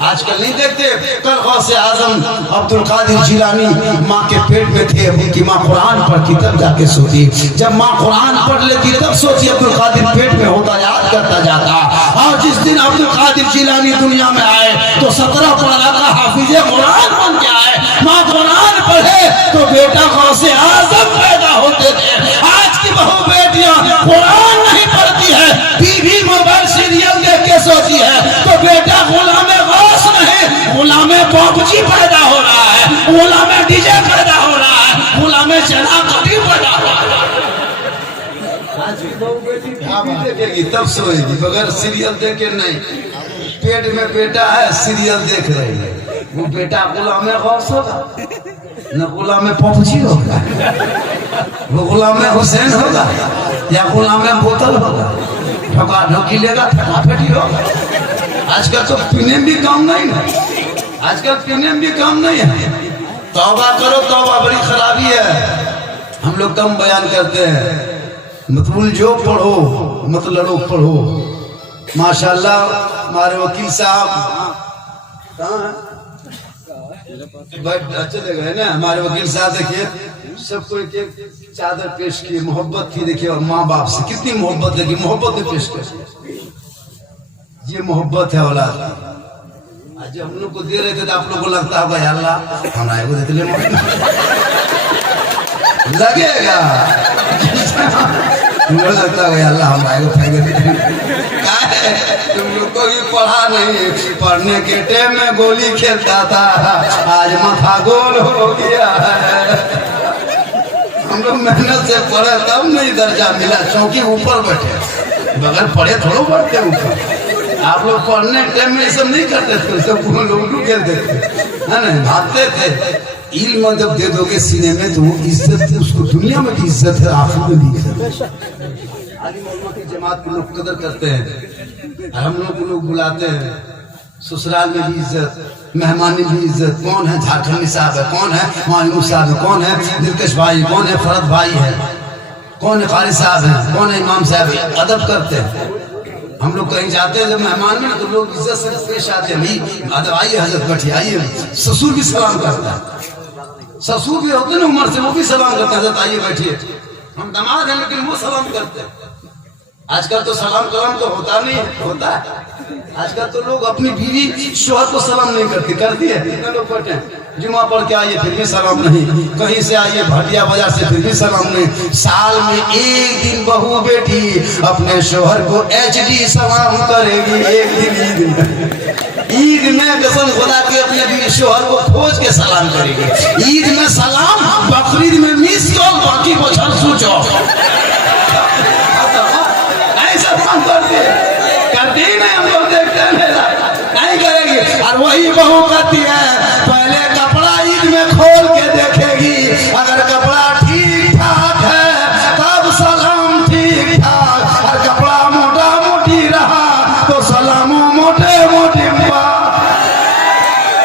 आजकल नहीं देखते, कल गौसे आजम अब्दुल कादिर जिलानी माँ के पेट में थे, उनकी माँ कुरान पढ़ती तब जाके सोती। जब माँ कुरान पढ़ लेती तब सोची अब्दुल कादिर पेट में होता, याद करता जाता। और जिस दिन अब्दुल कादिर जिलानी दुनिया में आए तो 17 पारा का हाफिज कुरान बन के आए। माँ कुरान पढ़े तो बेटा गौसे आजम पैदा होते थे। आज की बहू बेटियां कुरान नहीं पढ़ती है, टीवी मोबाइल सीरियल देख के सोती है तो बेटा गुलाम गौस नहीं, गुलाम पॉपजी पैदा हो रहा है, गुलाम डीजे पैदा हो रहा है, गुलाम चना कटी पैदा हो रहा है। आज की बहू बेटी टीवी देखेगी तब सोएगी, बगैर सीरियल देखे नहीं। पेट में बेटा है, सीरियल देख रही है, वो बेटा गुलाम गौस होगा न गुलाम पॉपजी होगा, वो गुलाम हुसैन होगा या गुलाम बोतल होगा, ठोका ठोकी लेगा, फटाफटी होगा। आजकल तो पीने भी काम नहीं है, आजकल पीने भी काम नहीं है। तौबा करो, तौबा बड़ी खराबी है। हम लोग कम बयान करते हैं, मतलब जो पढ़ो मत लड़ो, पढ़ो। माशाल्लाह हमारे वकील साहब कहाँ हैं? चले गए ना। हमारे वकील साहब देखिए सबको एक चादर पेश की, मोहब्बत की। देखिए और माँ बाप से कितनी मोहब्बत लगी, मोहब्बत में पेश कर। ये मोहब्बत है औलाद। आज हम लोग को दे रहे थे तो आप लोग को लगता होगा यार अल्लाह हमारे को देते लगेगा, लगता है अल्लाह हमारे को तुम लोग को भी पढ़ा नहीं, पढ़ने के टाइम में गोली खेलता था, आज माथा गोल हो गया है। हम लोग मेहनत से पढ़े तब नहीं दर्जा मिला, चौकी ऊपर बैठे, बगैर पढ़े थोड़ा बढ़ते ऊपर। आप लोग पढ़ने के टाइम में ये सब नहीं करते थे, सब लोग खेलते थे, है ना, भागते थे। इल्म जब दे दोगे सीने में तो इज्जत, उसको दुनिया में भी इज्जत है, आखिर में भी इज्जत है। आलिम उलमा की जमात के लोग कदर करते हैं, हम लोग को लोग बुलाते हैं, ससुराल में भी इज्जत, मेहमानी भी इज्जत। कौन है झारखंडी साहब है, कौन है मायूर साहब है, कौन है दिलकश भाई, कौन है फरद भाई है, कौन है फारिस साहब है, कौन है इमाम साहब है, अदब करते हैं। हम लोग कहीं जाते हैं जब मेहमान में ना तो लोग इज्जत से पेश आते हैं, भाई आइए हजरत बैठिए आइए। ससुर भी सलाम करता है, ससुर भी होते ना उम्र से, वो भी सलाम करते हैं, हजरत आइए बैठिए। हम दामाद हैं लेकिन वो सलाम करते हैं। आजकल तो सलाम कलाम तो होता नहीं होता है। आजकल तो लोग अपनी बीवी शोहर को सलाम नहीं करती, करती है। कितने लोग बैठे हैं, जुमा पढ़ के आइए फिर भी सलाम नहीं, कहीं से आइए भटिया बाजार से फिर भी सलाम नहीं। साल में एक दिन बहू बेटी अपने शोहर को HD सलाम करेगी, एक दिन ईद में कसम खुदा के अपने बीवी शोहर को खोज के सलाम करेगी। ईद में सलाम, बकरीद में मिस कॉल, बाकी को छल सूचो। ऐसा काम करते ही नहीं, हम लोग देखते हैं नहीं करेगी। और वही बहू कहती है पहले कपड़ा ईद में खोल के देखेगी, अगर कपड़ा ठीक ठाक है तब सलाम ठीक ठाक, और कपड़ा मोटा मोटी रहा तो सलाम मोटे मोटे।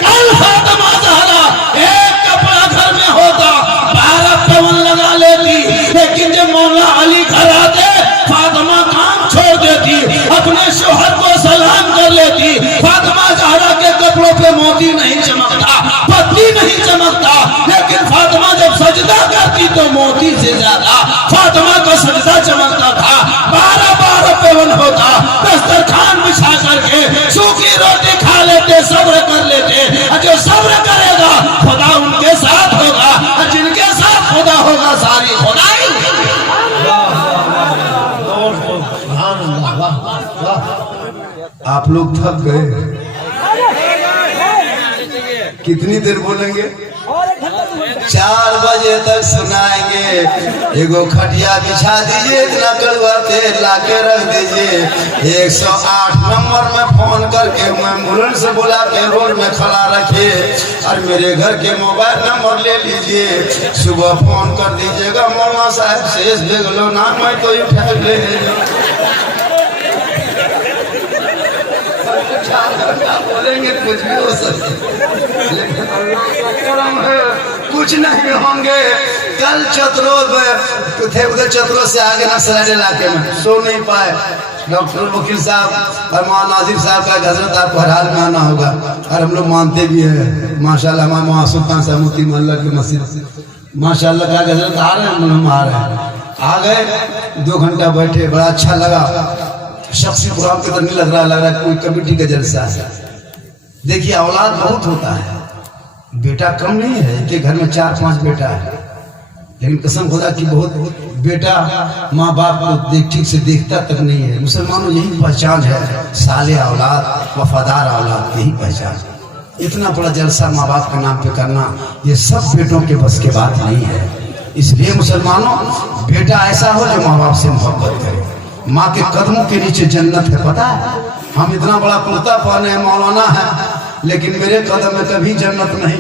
कल फातिमा ज़हरा एक कपड़ा घर में होता 12 पवन लगा लेती, लेकिन जब मौला अली घर आते फातिमा काम छोड़ देती, अपने शोहर को सलाम कर लेती। फातिमा ज़हरा के कपड़ों पे मोती नहीं चमकता, पत्ती नहीं चमकता, लेकिन फातिमा जब सजदा करती तो मोती से ज्यादा फातिमा का सजदा चमकता था। 12 पवन होता, दस्तरखान बिछा करके सूखी रोटी खा लेते, सब्र कर लेते। जो सब्र करेगा खुदा उनके साथ होगा, और जिनके साथ खुदा होगा सारी खुदाई। आप लोग थक गए, कितनी देर बोलेंगे? 4 बजे तक सुनाएंगे। एगो खटिया बिछा दीजिए, इतना कड़वा तेल ला के रख दीजिए। 108 नंबर में फोन करके एम्बुलेंस से बुला के रोड में खड़ा रखिए, और मेरे घर के मोबाइल नंबर ले लीजिए। सुबह फोन कर दीजिएगा, मौलाना साहब शेष देख लो ना, मैं तो ये ठहर ले बोलेंगे कुछ भी हो सकता, कुछ नहीं होंगे। कल चतरो थे, उधर चतरो से आगे नक्सलाइट इलाके में सो नहीं पाए। डॉक्टर वकील साहब और मौलाना नाजिर साहब का हजरत आपको हर हाल में आना होगा, और हम लोग मानते भी हैं माशाल्लाह। हमारे सुल्तान साहब मुफ्ती मोहल्ला की मस्जिद माशाल्लाह का हजरत आ रहे हैं, हम आ रहे हैं। आ गए 2 घंटा बैठे, बड़ा अच्छा लगा। शख्सी प्रोग्राम के तरह नहीं लग रहा कोई कमेटी का जलसा है। देखिए औलाद बहुत होता है, बेटा कम नहीं है, कि घर में 4-5 बेटा है, लेकिन कसम खुदा की बहुत बेटा माँ बाप को ठीक से देखता तक नहीं है। मुसलमानों यही पहचान है, साले औलाद, वफादार औलाद, यही पहचान। इतना बड़ा जलसा माँ बाप के नाम पे करना ये सब बेटों के बस के बात नहीं है। इसलिए मुसलमानों बेटा ऐसा हो जो माँ बाप से मोहब्बत करे। माँ के कदमों के नीचे जन्नत है, पता है? हम इतना बड़ा कुर्ता पहने हैं, मौलाना है, लेकिन मेरे कदम में कभी जन्नत नहीं।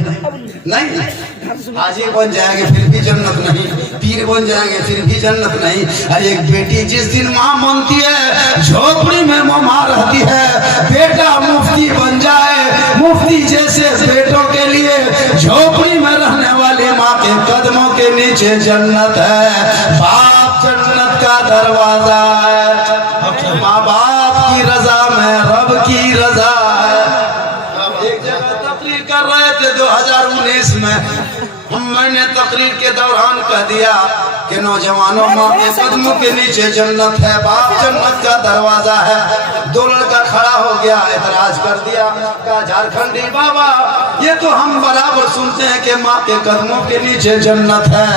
हाजी बन जाएंगे फिर भी जन्नत नहीं, पीर बन जाएंगे फिर भी जन्नत नहीं। अरे एक बेटी जिस दिन माँ बनती है झोपड़ी में माँ रहती है, बेटा मुफ्ती बन जाए, मुफ्ती जैसे बेटों के लिए झोपड़ी में रहने वाली माँ के कदमों के नीचे जन्नत है। बाप जन्नत का दरवाजा है, माँ बाप की रजा में रब की रजा है। एक जगह तकरीर कर रहे थे 2019 में, मैंने तकरीर के दौरान कह दिया कि नौजवानों माँ के कदमों के नीचे जन्नत है, बाप जन्नत का दरवाजा है। 2 लड़का खड़ा हो गया, एतराज कर दिया, कहा झारखंडी बाबा ये तो हम बराबर सुनते हैं कि माँ के कदमों के नीचे जन्नत है,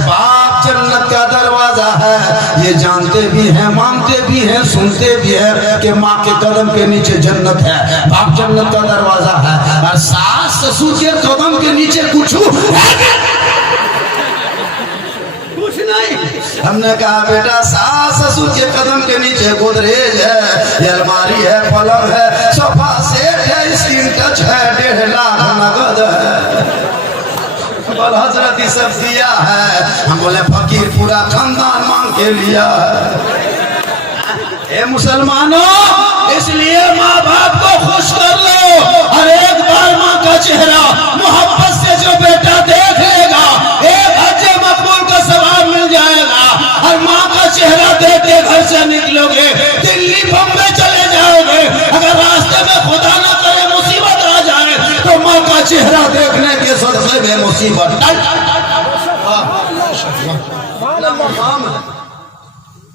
बाप जन्नत का दरवाजा है। ये जानते भी हैं, मानते भी हैं, सुनते भी हैं कि माँ के कदम के नीचे जन्नत है, बाप जन्नत का दरवाजा है। और सास ससुर के कदम के नीचे कुछ नहीं। हमने कहा बेटा सास ससुर के कदम के नीचे गोदरेज है, ये अलमारी है, पलंग है, सोफा सेट है, स्क्रीन टच है, 1.5 लाख नगद है, हजरत सब दिया है। हम बोले फकीर पूरा खानदान मांग के लिया है। मुसलमानों इसलिए माँ बाप को खुश कर लो, और एक बार माँ का चेहरा मोहब्बत से जो बेटा देख लेगा एक हज मकबूल का सवाब मिल जाएगा। और माँ का चेहरा देख के घर से निकलोगे, दिल्ली बम्बई चले चेहरा देखने के सदक़े में मुसीबत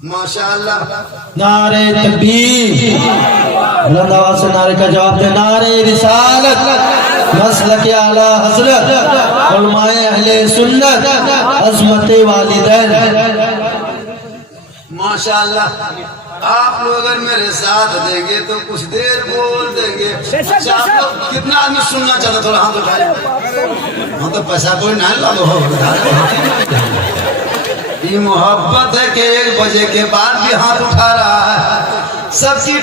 माशाअल्लाह। नारे तकबीर, बुलंद आवाज से नारे का जवाब दे। नारे रिसालत, मसलक आला हजरत, उलमाए अहले सुन्नत, अज़मत वालिदैन। माशाअल्लाह। आप लोग अगर मेरे साथ देंगे तो कुछ देर बोल देंगे। अच्छा, आप लोग कितना आदमी सुनना चाहते? थोड़ा हाथ उठाए। हाँ तो पैसा कोई ना लगो हो। ये मोहब्बत है कि 1 बजे के बाद भी हाथ उठा रहा है। सबकी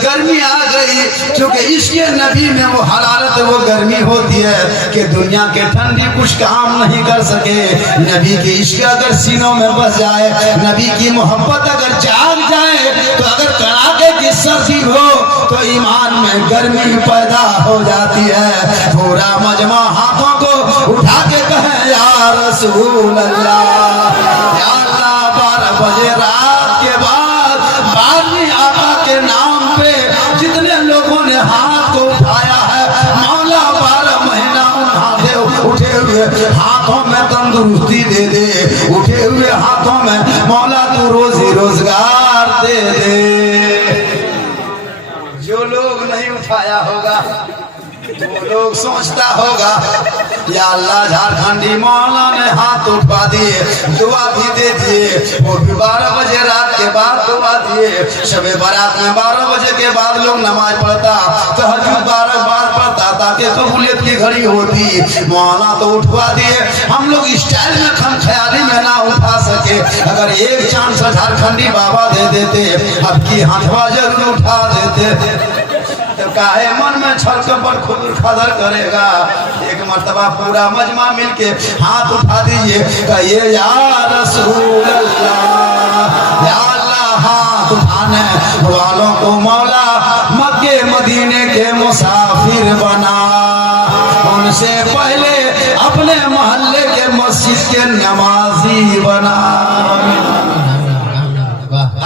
गर्मी आ गई, क्योंकि इसके नबी में वो हरारत, वो गर्मी होती है कि दुनिया के ठंडी कुछ काम नहीं कर सके। नबी के इश्क अगर सीनों में बस जाए, नबी की मोहब्बत अगर जाग जाए, तो अगर कड़ाके की सर्दी हो तो ईमान में गर्मी पैदा हो जाती है। पूरा मजमा हाथों को उठा के कहे या रसूल अल्लाह, या अल्लाह। 12 बजे रात के बाद बानी आका के नाम पे जितने लोगों ने हाथ को उठाया है, मौला 12 महीना उठे हुए हाथों में तंदुरुस्ती दे दे, उठे हुए हाथों में मौला तू रोजी रोजगार दे दे। जो लोग नहीं उठाया होगा वो लोग सोचता होगा या अल्लाह झारखंडी मौला ने हाथ उठवा दिए, दुआ भी दे दिए। वो भी 12 बजे रात के बाद दुआ दिए। शबे बारात में 12 बजे के बाद लोग नमाज पढ़ता, तहज्जुद 12 बार पढ़ता ताकि कबूलियत की घड़ी होती। मौला तो उठवा दिए, हम लोग स्टाइल में खम ख्याली में ना उठा सके। अगर एक चांस झारखंडी बाबा दे देते, अब की हाथवा जरूर उठा देते। तो काहे मन में छल कपट खुद खदर करेगा। एक मर्तबा पूरा मजमा मिलके हाथ उठा दीजिए, कहिए या रसूल अल्लाह, या अल्लाह। हाथ उठाने वालों को मौला मक्के मदीने के मुसाफिर बना, उनसे पहले अपने मोहल्ले के मस्जिद के नमाजी बना।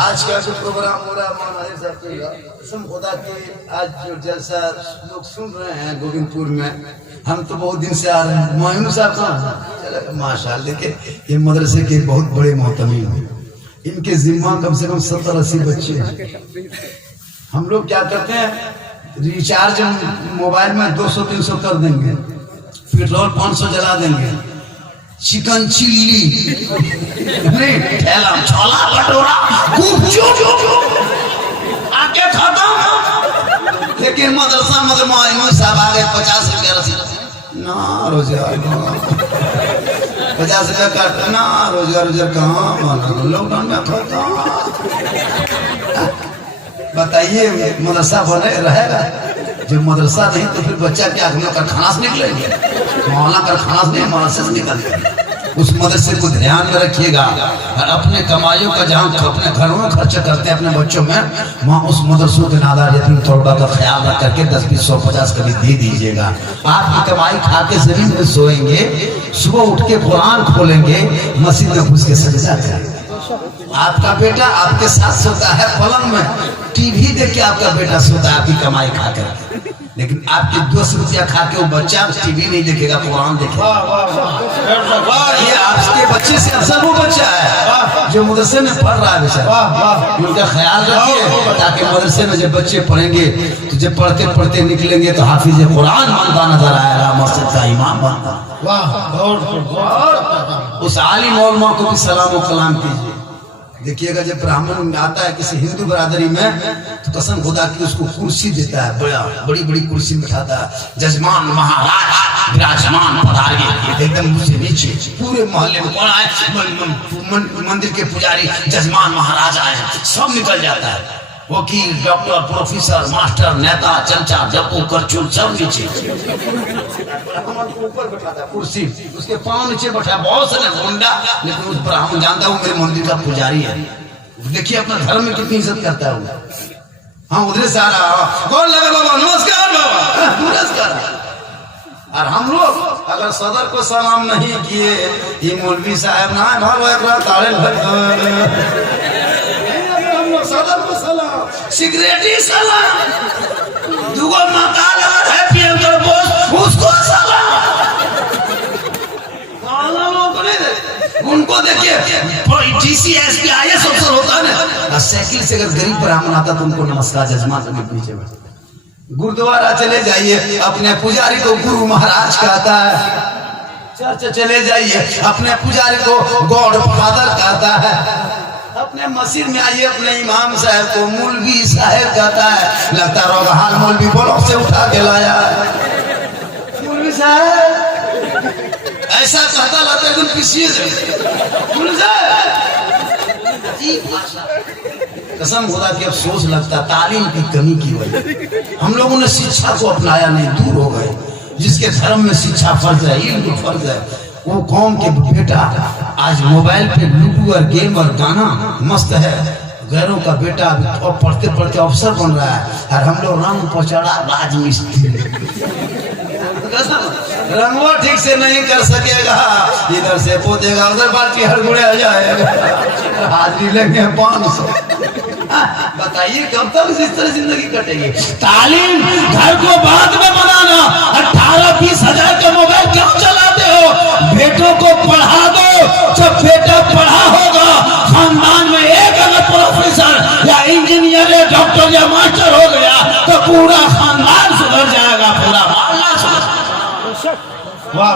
आज का जो प्रोग्राम हो रहा है कसम खुदा के, आज जो जलसा लोग सुन रहे हैं गोविंदपुर में, हम तो बहुत दिन से आ रहे हैं। मायून साहब चले माशाअल्लाह। देखिए ये मदरसे के बहुत बड़े मोहतमी हैं, इनके जिम्मा कम से कम 70-80 बच्चे हैं। हम लोग क्या करते हैं, रिचार्ज मोबाइल में 200-300 कर देंगे, पेट्रोल 500 जला देंगे, चिकन चिल्ली नहीं, ठेला छोला भटूरा आके खत्म। लेकिन मदरसा मदरसा साहब आ गए 50 रुपया रसीद ना, रोजगार 50 रुपया काट ना, रोजगार कहाँ, लॉकडाउन में खत्म। बताइए मदरसा बने रहेगा? जो मदरसा नहीं तो फिर बच्चा क्या कारखाना से निकलेंगे? मौला कारखाना से नहीं, मदरसे से निकलेंगे। उस मदरसे को ध्यान में रखिएगा और अपने कमाइयों का जहाँ अपने घरों में खर्च करते हैं अपने बच्चों में, वहाँ उस मदरसों के नादार यतीम तौबा का ख्याल रख करके 10, 20, 100, 50 कभी दे दीजिएगा। आपकी कमाई खा के जमीन में सोएंगे, सुबह उठ के कुरान खोलेंगे, मस्जिद में घुस के सजदा करेंगे। आपका बेटा आपके साथ सोता है पलंग में, टीवी देख के आपका बेटा सोता है आपकी कमाई खा कर, लेकिन आपके 200 रुपया खा के वो बच्चा टीवी नहीं देखेगा, कुरान देखेगा। ये आपके बच्चे से अफसर वो बच्चा है जो मदरसे में पढ़ रहा है बेचारा, उनका ख्याल रखिए ताकि मदरसे में जब बच्चे पढ़ेंगे तो जब पढ़ते पढ़ते निकलेंगे तो हाफिज कुरान बनता नजर आएगा, मस्जिद का इमाम बनता। उस आलिम उलमा को भी सलाम और कलाम कीजिए। देखिएगा जब ब्राह्मण आता है किसी हिंदू बरादरी में तो कसम खुदा की उसको कुर्सी देता है, बड़ी बड़ी कुर्सी बिठाता है, जजमान महाराज विराजमान पधारिए, एकदम उससे नीचे पूरे मोहल्ले में कौन आए, मंदिर के पुजारी जजमान महाराज आए, सब निकल जाता है। वकील, डॉक्टर, प्रोफेसर, मास्टर, नेता, चमचा, जप्पू, करचूल सब नीचे, ऊपर बैठाता कुर्सी, उसके पांव नीचे बैठा। बहुत सारे गुंडा, लेकिन उस ब्राह्मण जानता हूँ मेरे मंदिर का पुजारी है। देखिए अपना धर्म में कितनी इज्जत करता है वो। हाँ उधर से आ रहा, कौन लगा बाबा, नमस्कार बाबा, नमस्कार। और हम लोग अगर सदर को सलाम नहीं किए, ये मौलवी साहब ना सदर को सलाम, सिगरेटी सलाम, दुगो मकान है उसको सलाम। डीसी एसपी आईएएस अफसर होता है ना, साइकिल से अगर गरीब ब्राह्मण आता तो उनको नमस्कार जजमान के नीचे बैठे। गुरुद्वारा चले जाइए, अपने पुजारी को गुरु महाराज कहता है। चर्च चले जाइए, अपने पुजारी को गॉड फादर कहता है। अपने मस्जिद में आइए, अपने इमाम साहब को मौलवी साहब कहता है। लगता है हाल मौलवी ब्लॉक से उठा के लाया है। मौलवी साहब ऐसा कहता, लगता है एकदम पिछिए मौलवी साहब। कसम खुदा की अफसोस लगता तालीम की कमी की वजह हम लोगों ने शिक्षा को अपनाया नहीं, दूर हो गए। जिसके धर्म में शिक्षा फर्ज है, इल्म फर्ज है, वो कौम के बेटा आज मोबाइल पे लूडो और गेम और गाना मस्त है। गैरों का बेटा अब पढ़ते पढ़ते अफसर बन रहा है, और हम लोग रंग पचड़ा राजमिस्त्री। रंगवा ठीक से नहीं कर सकेगा, इधर से पोतेगा, उधर बाल्टी हड़बुड़े आ जाएगा, हाजिरी लेंगे 500। बताइए कब तक इस तरह जिंदगी कटेगी। तालीम घर को बाद में बनाना। 18-20 हजार का मोबाइल क्यों चलाते हो? बेटों को पढ़ा दो। जब बेटा पढ़ा होगा, खानदान में एक अगर प्रोफेसर या इंजीनियर या डॉक्टर या मास्टर हो गया तो पूरा खानदान सुधर जाएगा, पूरा मोहल्ला सुधर। वाह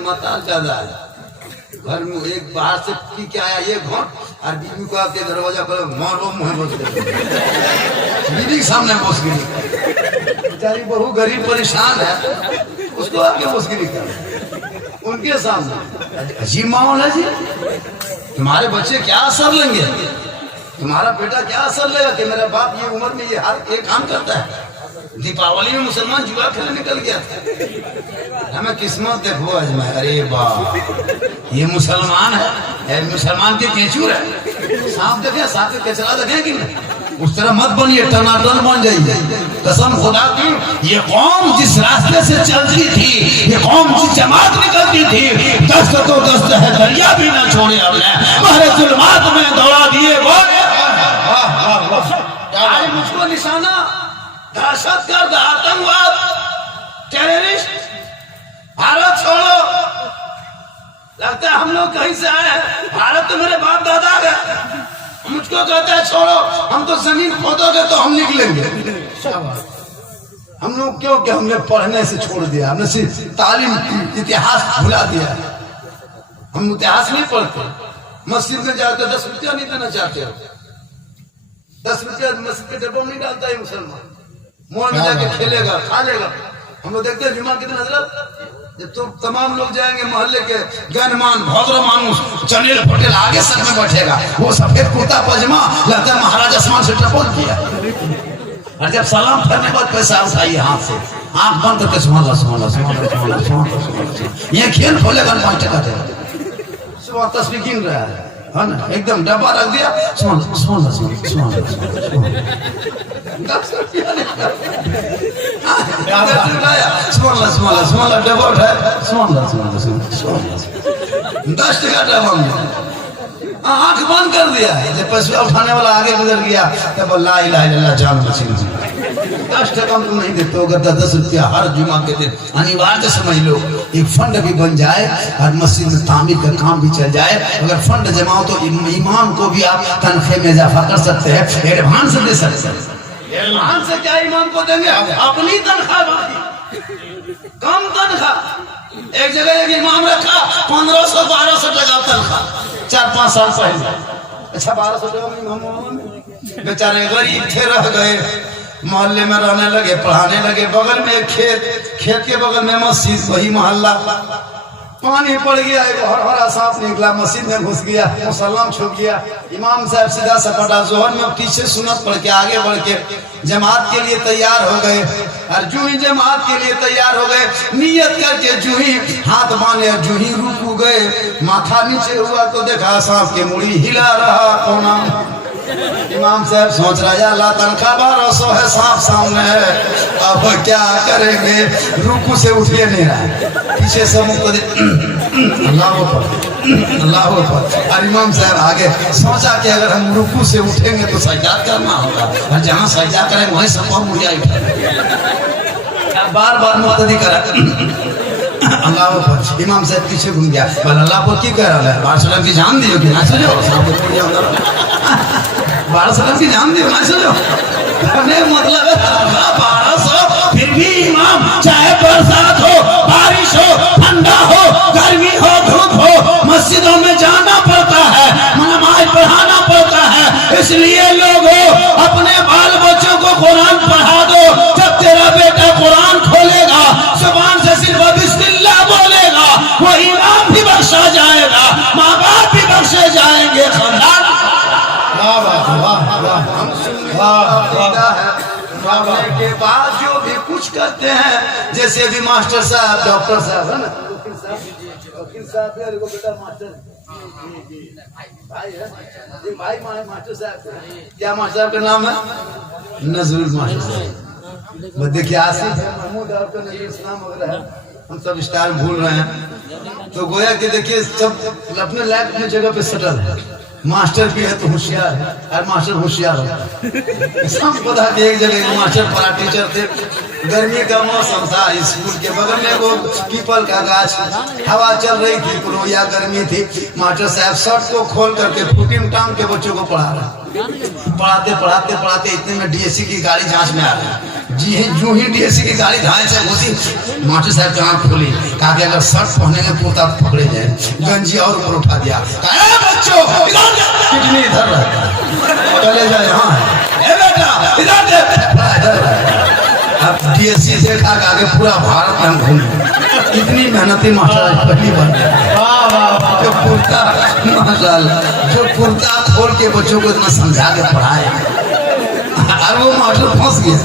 मताल ज्यादा है। घर में एक बाहर से पी के आया, ये घोट और बीवी को आके दरवाजा पर मारो मुँह बस गई, बीवी के सामने बस गई। बेचारी बहू गरीब परेशान है, उसको आके बस गिरी कर उनके सामने। अजीब माहौल है जी। तुम्हारे बच्चे क्या असर लेंगे? तुम्हारा बेटा क्या असर लेगा कि मेरा बाप ये उम्र में ये हर एक काम करता है? दीपावली में मुसलमान जुआ खेलने निकल गया था। हमें किस्मत देखो आज मैं, अरे वाह ये मुसलमान है, मुसलमान के केचूर है। सांप देखे, सांप के कचरा देखे कि नहीं? उस तरह मत बनिए, टनाटन बन जाइए। कसम खुदा की, ये कौम जिस रास्ते से चलती थी, ये कौम जिस जमात निकलती थी, दस्त तो दस्त है, दरिया भी ना छोड़े हमने, हमारे जुल्मात में दौड़ा दिए। आज मुझको निशाना दहशतगर्द, आतंकवाद, टेररिस्ट, भारत छोड़ो। लगता है हम लोग कहीं से आए हैं। भारत तो मेरे बाप दादा है। मुझको कहता है छोड़ो, हम तो जमीन खोदोगे तो हम निकलेंगे। हम लोग क्यों क्या हमने पढ़ने से छोड़ दिया, हमने सिर्फ तालीम इतिहास भुला दिया। हम इतिहास नहीं पढ़ते। मस्जिद में जाते 10 रुपया नहीं देना चाहते हो, 10 रुपया मस्जिद के डब्बों में नहीं डालता है मुसलमान। मोड़ में जाके खेलेगा, खा लेगा। हम लोग देखते हैं जुमा कितने हजरत, जब तो तमाम लोग जाएंगे मोहल्ले के गणमान भद्र मानुष जनेल पटेल आगे सर में बैठेगा, वो सफेद कुर्ता पजामा, लगता है महाराज आसमान से टपोल किया। और जब सलाम करने के बाद पैसा उठाइए हाथ से, आंख बंद करके सुमाला सुमाला सुमाला सुमाला सुमाला, ये खेल खोलेगा 5 टका देगा। सुबह तस्वीर गिन रहा है ना, एकदम डब्बा रख दिया, सुमाला सुमाला सुमाला सुमाला डब्बा उठाया, सुमाला सुमाला सुमाला 10 टका डब्बा में आंख बंद कर दिया। जब पैसा उठाने वाला आगे गुजर गया तब ला इलाहा इल्लल्लाह जान बची। 10 टका तुम नहीं देते हो, 10 रुपया हर जुमा के दिन अनिवार्य समझ लो। एक फंड भी बन जाए और मस्जिद में तामीर का काम भी चल जाए। अगर फंड जमाओ तो इमाम को भी आप तनख्वाह में इजाफा कर सकते हैं, एडवांस दे सकते हैं। एडवांस से क्या इमाम को देंगे? अपनी तनख्वाह, कम तनख्वाह। एक जगह एक इमाम रखा 1500-1200 टका तनख्वाह 4-5 साल पहले। अच्छा 1200 टका में इमाम बेचारे गरीब थे, रह गए, मोहल्ले में रहने लगे, पढ़ाने लगे। बगल में एक खेत के बगल में मस्जिद, वही मोहल्ला। पानी पड़ गया, एक हरा सांप निकला, मस्जिद में घुस गया, मुसल्लाम छुप गया। इमाम साहब सीधा सपटा जोहर में पीछे सुन्नत पढ़ के आगे बढ़ के जमात के लिए तैयार हो गए। और जू ही जमात के लिए तैयार हो गए, नियत करके जू ही हाथ बांधे, जू ही रुक गए, माथा नीचे हुआ तो देखा सांप के मुड़ी हिला रहा कोना। इमाम साहब सोच रहा है अल्लाह तनख्वाह 1200 है, सांप सामने है, अब क्या करेंगे? रुकू से उठिए नहीं रहा, पीछे से मुख अल्लाह अल्लाह। और इमाम साहब आगे सोचा कि अगर हम रुकू से उठेंगे तो सजदा करना होगा, और जहाँ सजदा करेंगे वहीं सब मुड़िया उठेगा। बार बार मुतदी करा, अल्लाह पर इमाम साहब पीछे घूम गया, बोला अल्लाह पर की कह रहा है, बारसलम की जान दियो कि ना सोचो, बारसलम की जान दियो ना सोचो, मतलब 1200 फिर भी इमाम, चाहे बरसात हो, बारिश हो, ठंडा हो, गर्मी हो, धूप हो, मस्जिदों में जाना पड़ता है, नमाज पढ़ाना पड़ता है। इसलिए लोगों अपने बाल बच्चों को कुरान पढ़ा दो। जब तेरा बेटा कुरान खोलेगा, जुबान से सिर्फ बिस्मिल्लाह बोलेगा, वो इमाम भी बख्शा जाएगा, माँ बाप भी बख्शे जाएंगे, खानदान के बाद जो भी कुछ करते हैं, जैसे भी मास्टर साहब, डॉक्टर साहब है ना, वकील साहब बेटा मास्टर भाई है, ये भाई मास्टर साहब, क्या मास्टर साहब का नाम है? नजरुल मास्टर साहब। देखिए आसिफ है, महमूद आपका नजरुल इस्लाम वगैरह है, हम सब स्टाइल भूल रहे हैं। तो गोया कि देखिए सब अपने लायक अपनी जगह पे सेटल है। मास्टर भी है तो होशियार है, और मास्टर होशियार है। सब पता कि एक जगह मास्टर पढ़ा टीचर थे, गर्मी का मौसम था, स्कूल के बगल में वो पीपल का गाछ, हवा चल रही थी, पुरोया गर्मी थी। मास्टर साहब शर्ट को खोल करके फूटी में टांग के बच्चों को पढ़ा रहे, पढ़ाते पढ़ाते पढ़ाते इतने में डीएससी की गाड़ी जांच में आ गई। जी यूं ही डीएससी की गाड़ी धाए से घुसी, मास्टर साहब की आंख खोली, कहा कि अगर शर्ट पहनेंगे कुर्ता पकड़े जाए, गंजी और ऊपर उठा दिया, कहा बच्चों किडनी इधर चले जाए, हाँ बेटा इधर। अब डीएससी देखा कि आगे पूरा भारत में हम घूमे, इतनी मेहनती मास्टर पहली बार जो कुर्ता, माशाल्लाह जो कुर्ता खोल के बच्चों को इतना समझा के पढ़ाए, और वो मास्टर फंस गया।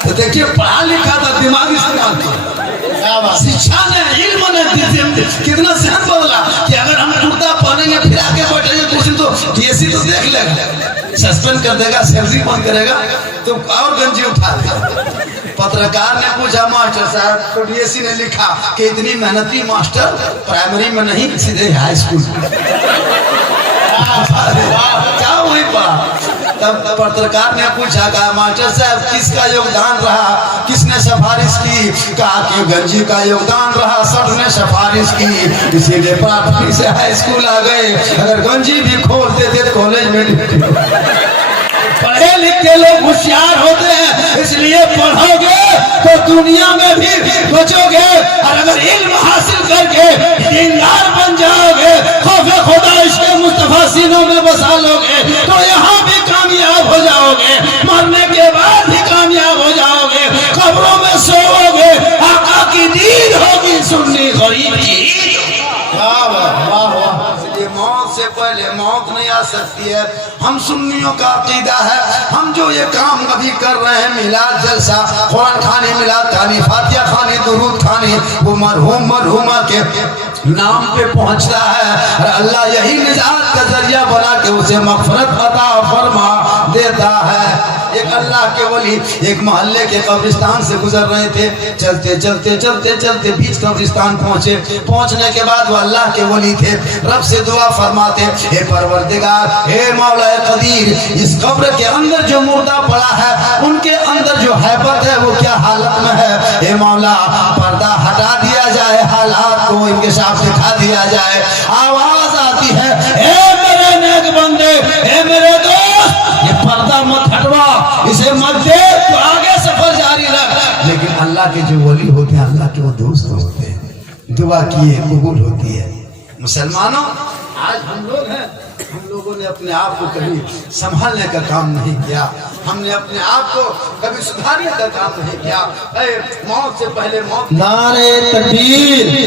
तो देखिए पढ़ा लिखा था, दिमाग इस्तेमाल किया, शिक्षा ने, इल्म ने कितना सहन बदला कि अगर हम कुर्ता पहनेंगे फिर आगे बैठेंगे कुर्सी तो डीएससी तो देख लेगा, सस्पेंड कर देगा, सैलरी बंद करेगा, तो और गंजी उठा देगा। पत्रकार ने पूछा मास्टर साहब, तो डीएससी ने लिखा कि इतनी मेहनती मास्टर प्राइमरी में नहीं, सीधे हाई स्कूल में। क्या वही पढ़ा? तब पत्रकार ने पूछा, कहा मास्टर साहब किसका योगदान रहा, किसने सिफारिश की? कहा कि गंजी का योगदान रहा, सब ने सिफारिश की, इसीलिए प्राथमिक से हाई स्कूल आ गए। अगर गंजी भी खोल देते तो कॉलेज में पढ़े लिखे लोग होशियार होते हैं, इसलिए पढ़ोगे तो दुनिया में भी बचोगे, और अगर इल्म हासिल करके दीनदार बन जाओगे, खौफे खुदा इसके मुस्तफा सीनों में बसा लोगे, तो यहाँ भी कामयाब हो जाओगे, मरने के बाद भी कामयाब हो जाओगे, कब्रों में सोओगे, आका की दीद होगी, सुन्नी गरीब की। इसलिए मौत से पहले मौत नहीं आ सकती है। हम सुन्नियों का अकीदा है, हम जो ये काम अभी कर रहे हैं, मिलाद जलसा, कुरान खाने, मिलाद खानी, फातिहा खानी, दुरूद खानी, वो मरहूम मरहूमा के नाम पे पहुंचता है, और अल्लाह यही निजात का जरिया बना के उसे मगफरत अता फरमा देता है। एक अल्लाह के वली एक मोहल्ले के कब्रिस्तान से गुजर रहे थे, चलते चलते चलते चलते बीच कब्रिस्तान पहुंचे। पहुंचने के बाद वो अल्लाह के वली थे, रब से दुआ फरमाते, हे परवरदिगार, हे मौला कदीर, इस कब्र के अंदर जो मुर्दा पड़ा है, उनके अंदर जो हैबत है वो क्या हालत में है, हे मौला पर्दा हटा दिया जाए, हालात को इनके साथ दिखा दिया जाए। आवाज आती है, हे मेरे नेक बंदे, हे मेरे दोस्त, ये पर्दा मत हटवा, इसे मत दे, तो आगे सफर जारी रख। लेकिन अल्लाह के जो वली होते हैं, अल्लाह के वो दोस्त होते हैं, दुआ किए कबूल होती है। मुसलमानों, आज हम लोग हैं, हम लोगों ने अपने आप को कभी संभालने का काम नहीं किया, हमने अपने आप को कभी सुधारने का काम नहीं किया। मौत से पहले मौत। नारे तकबीर,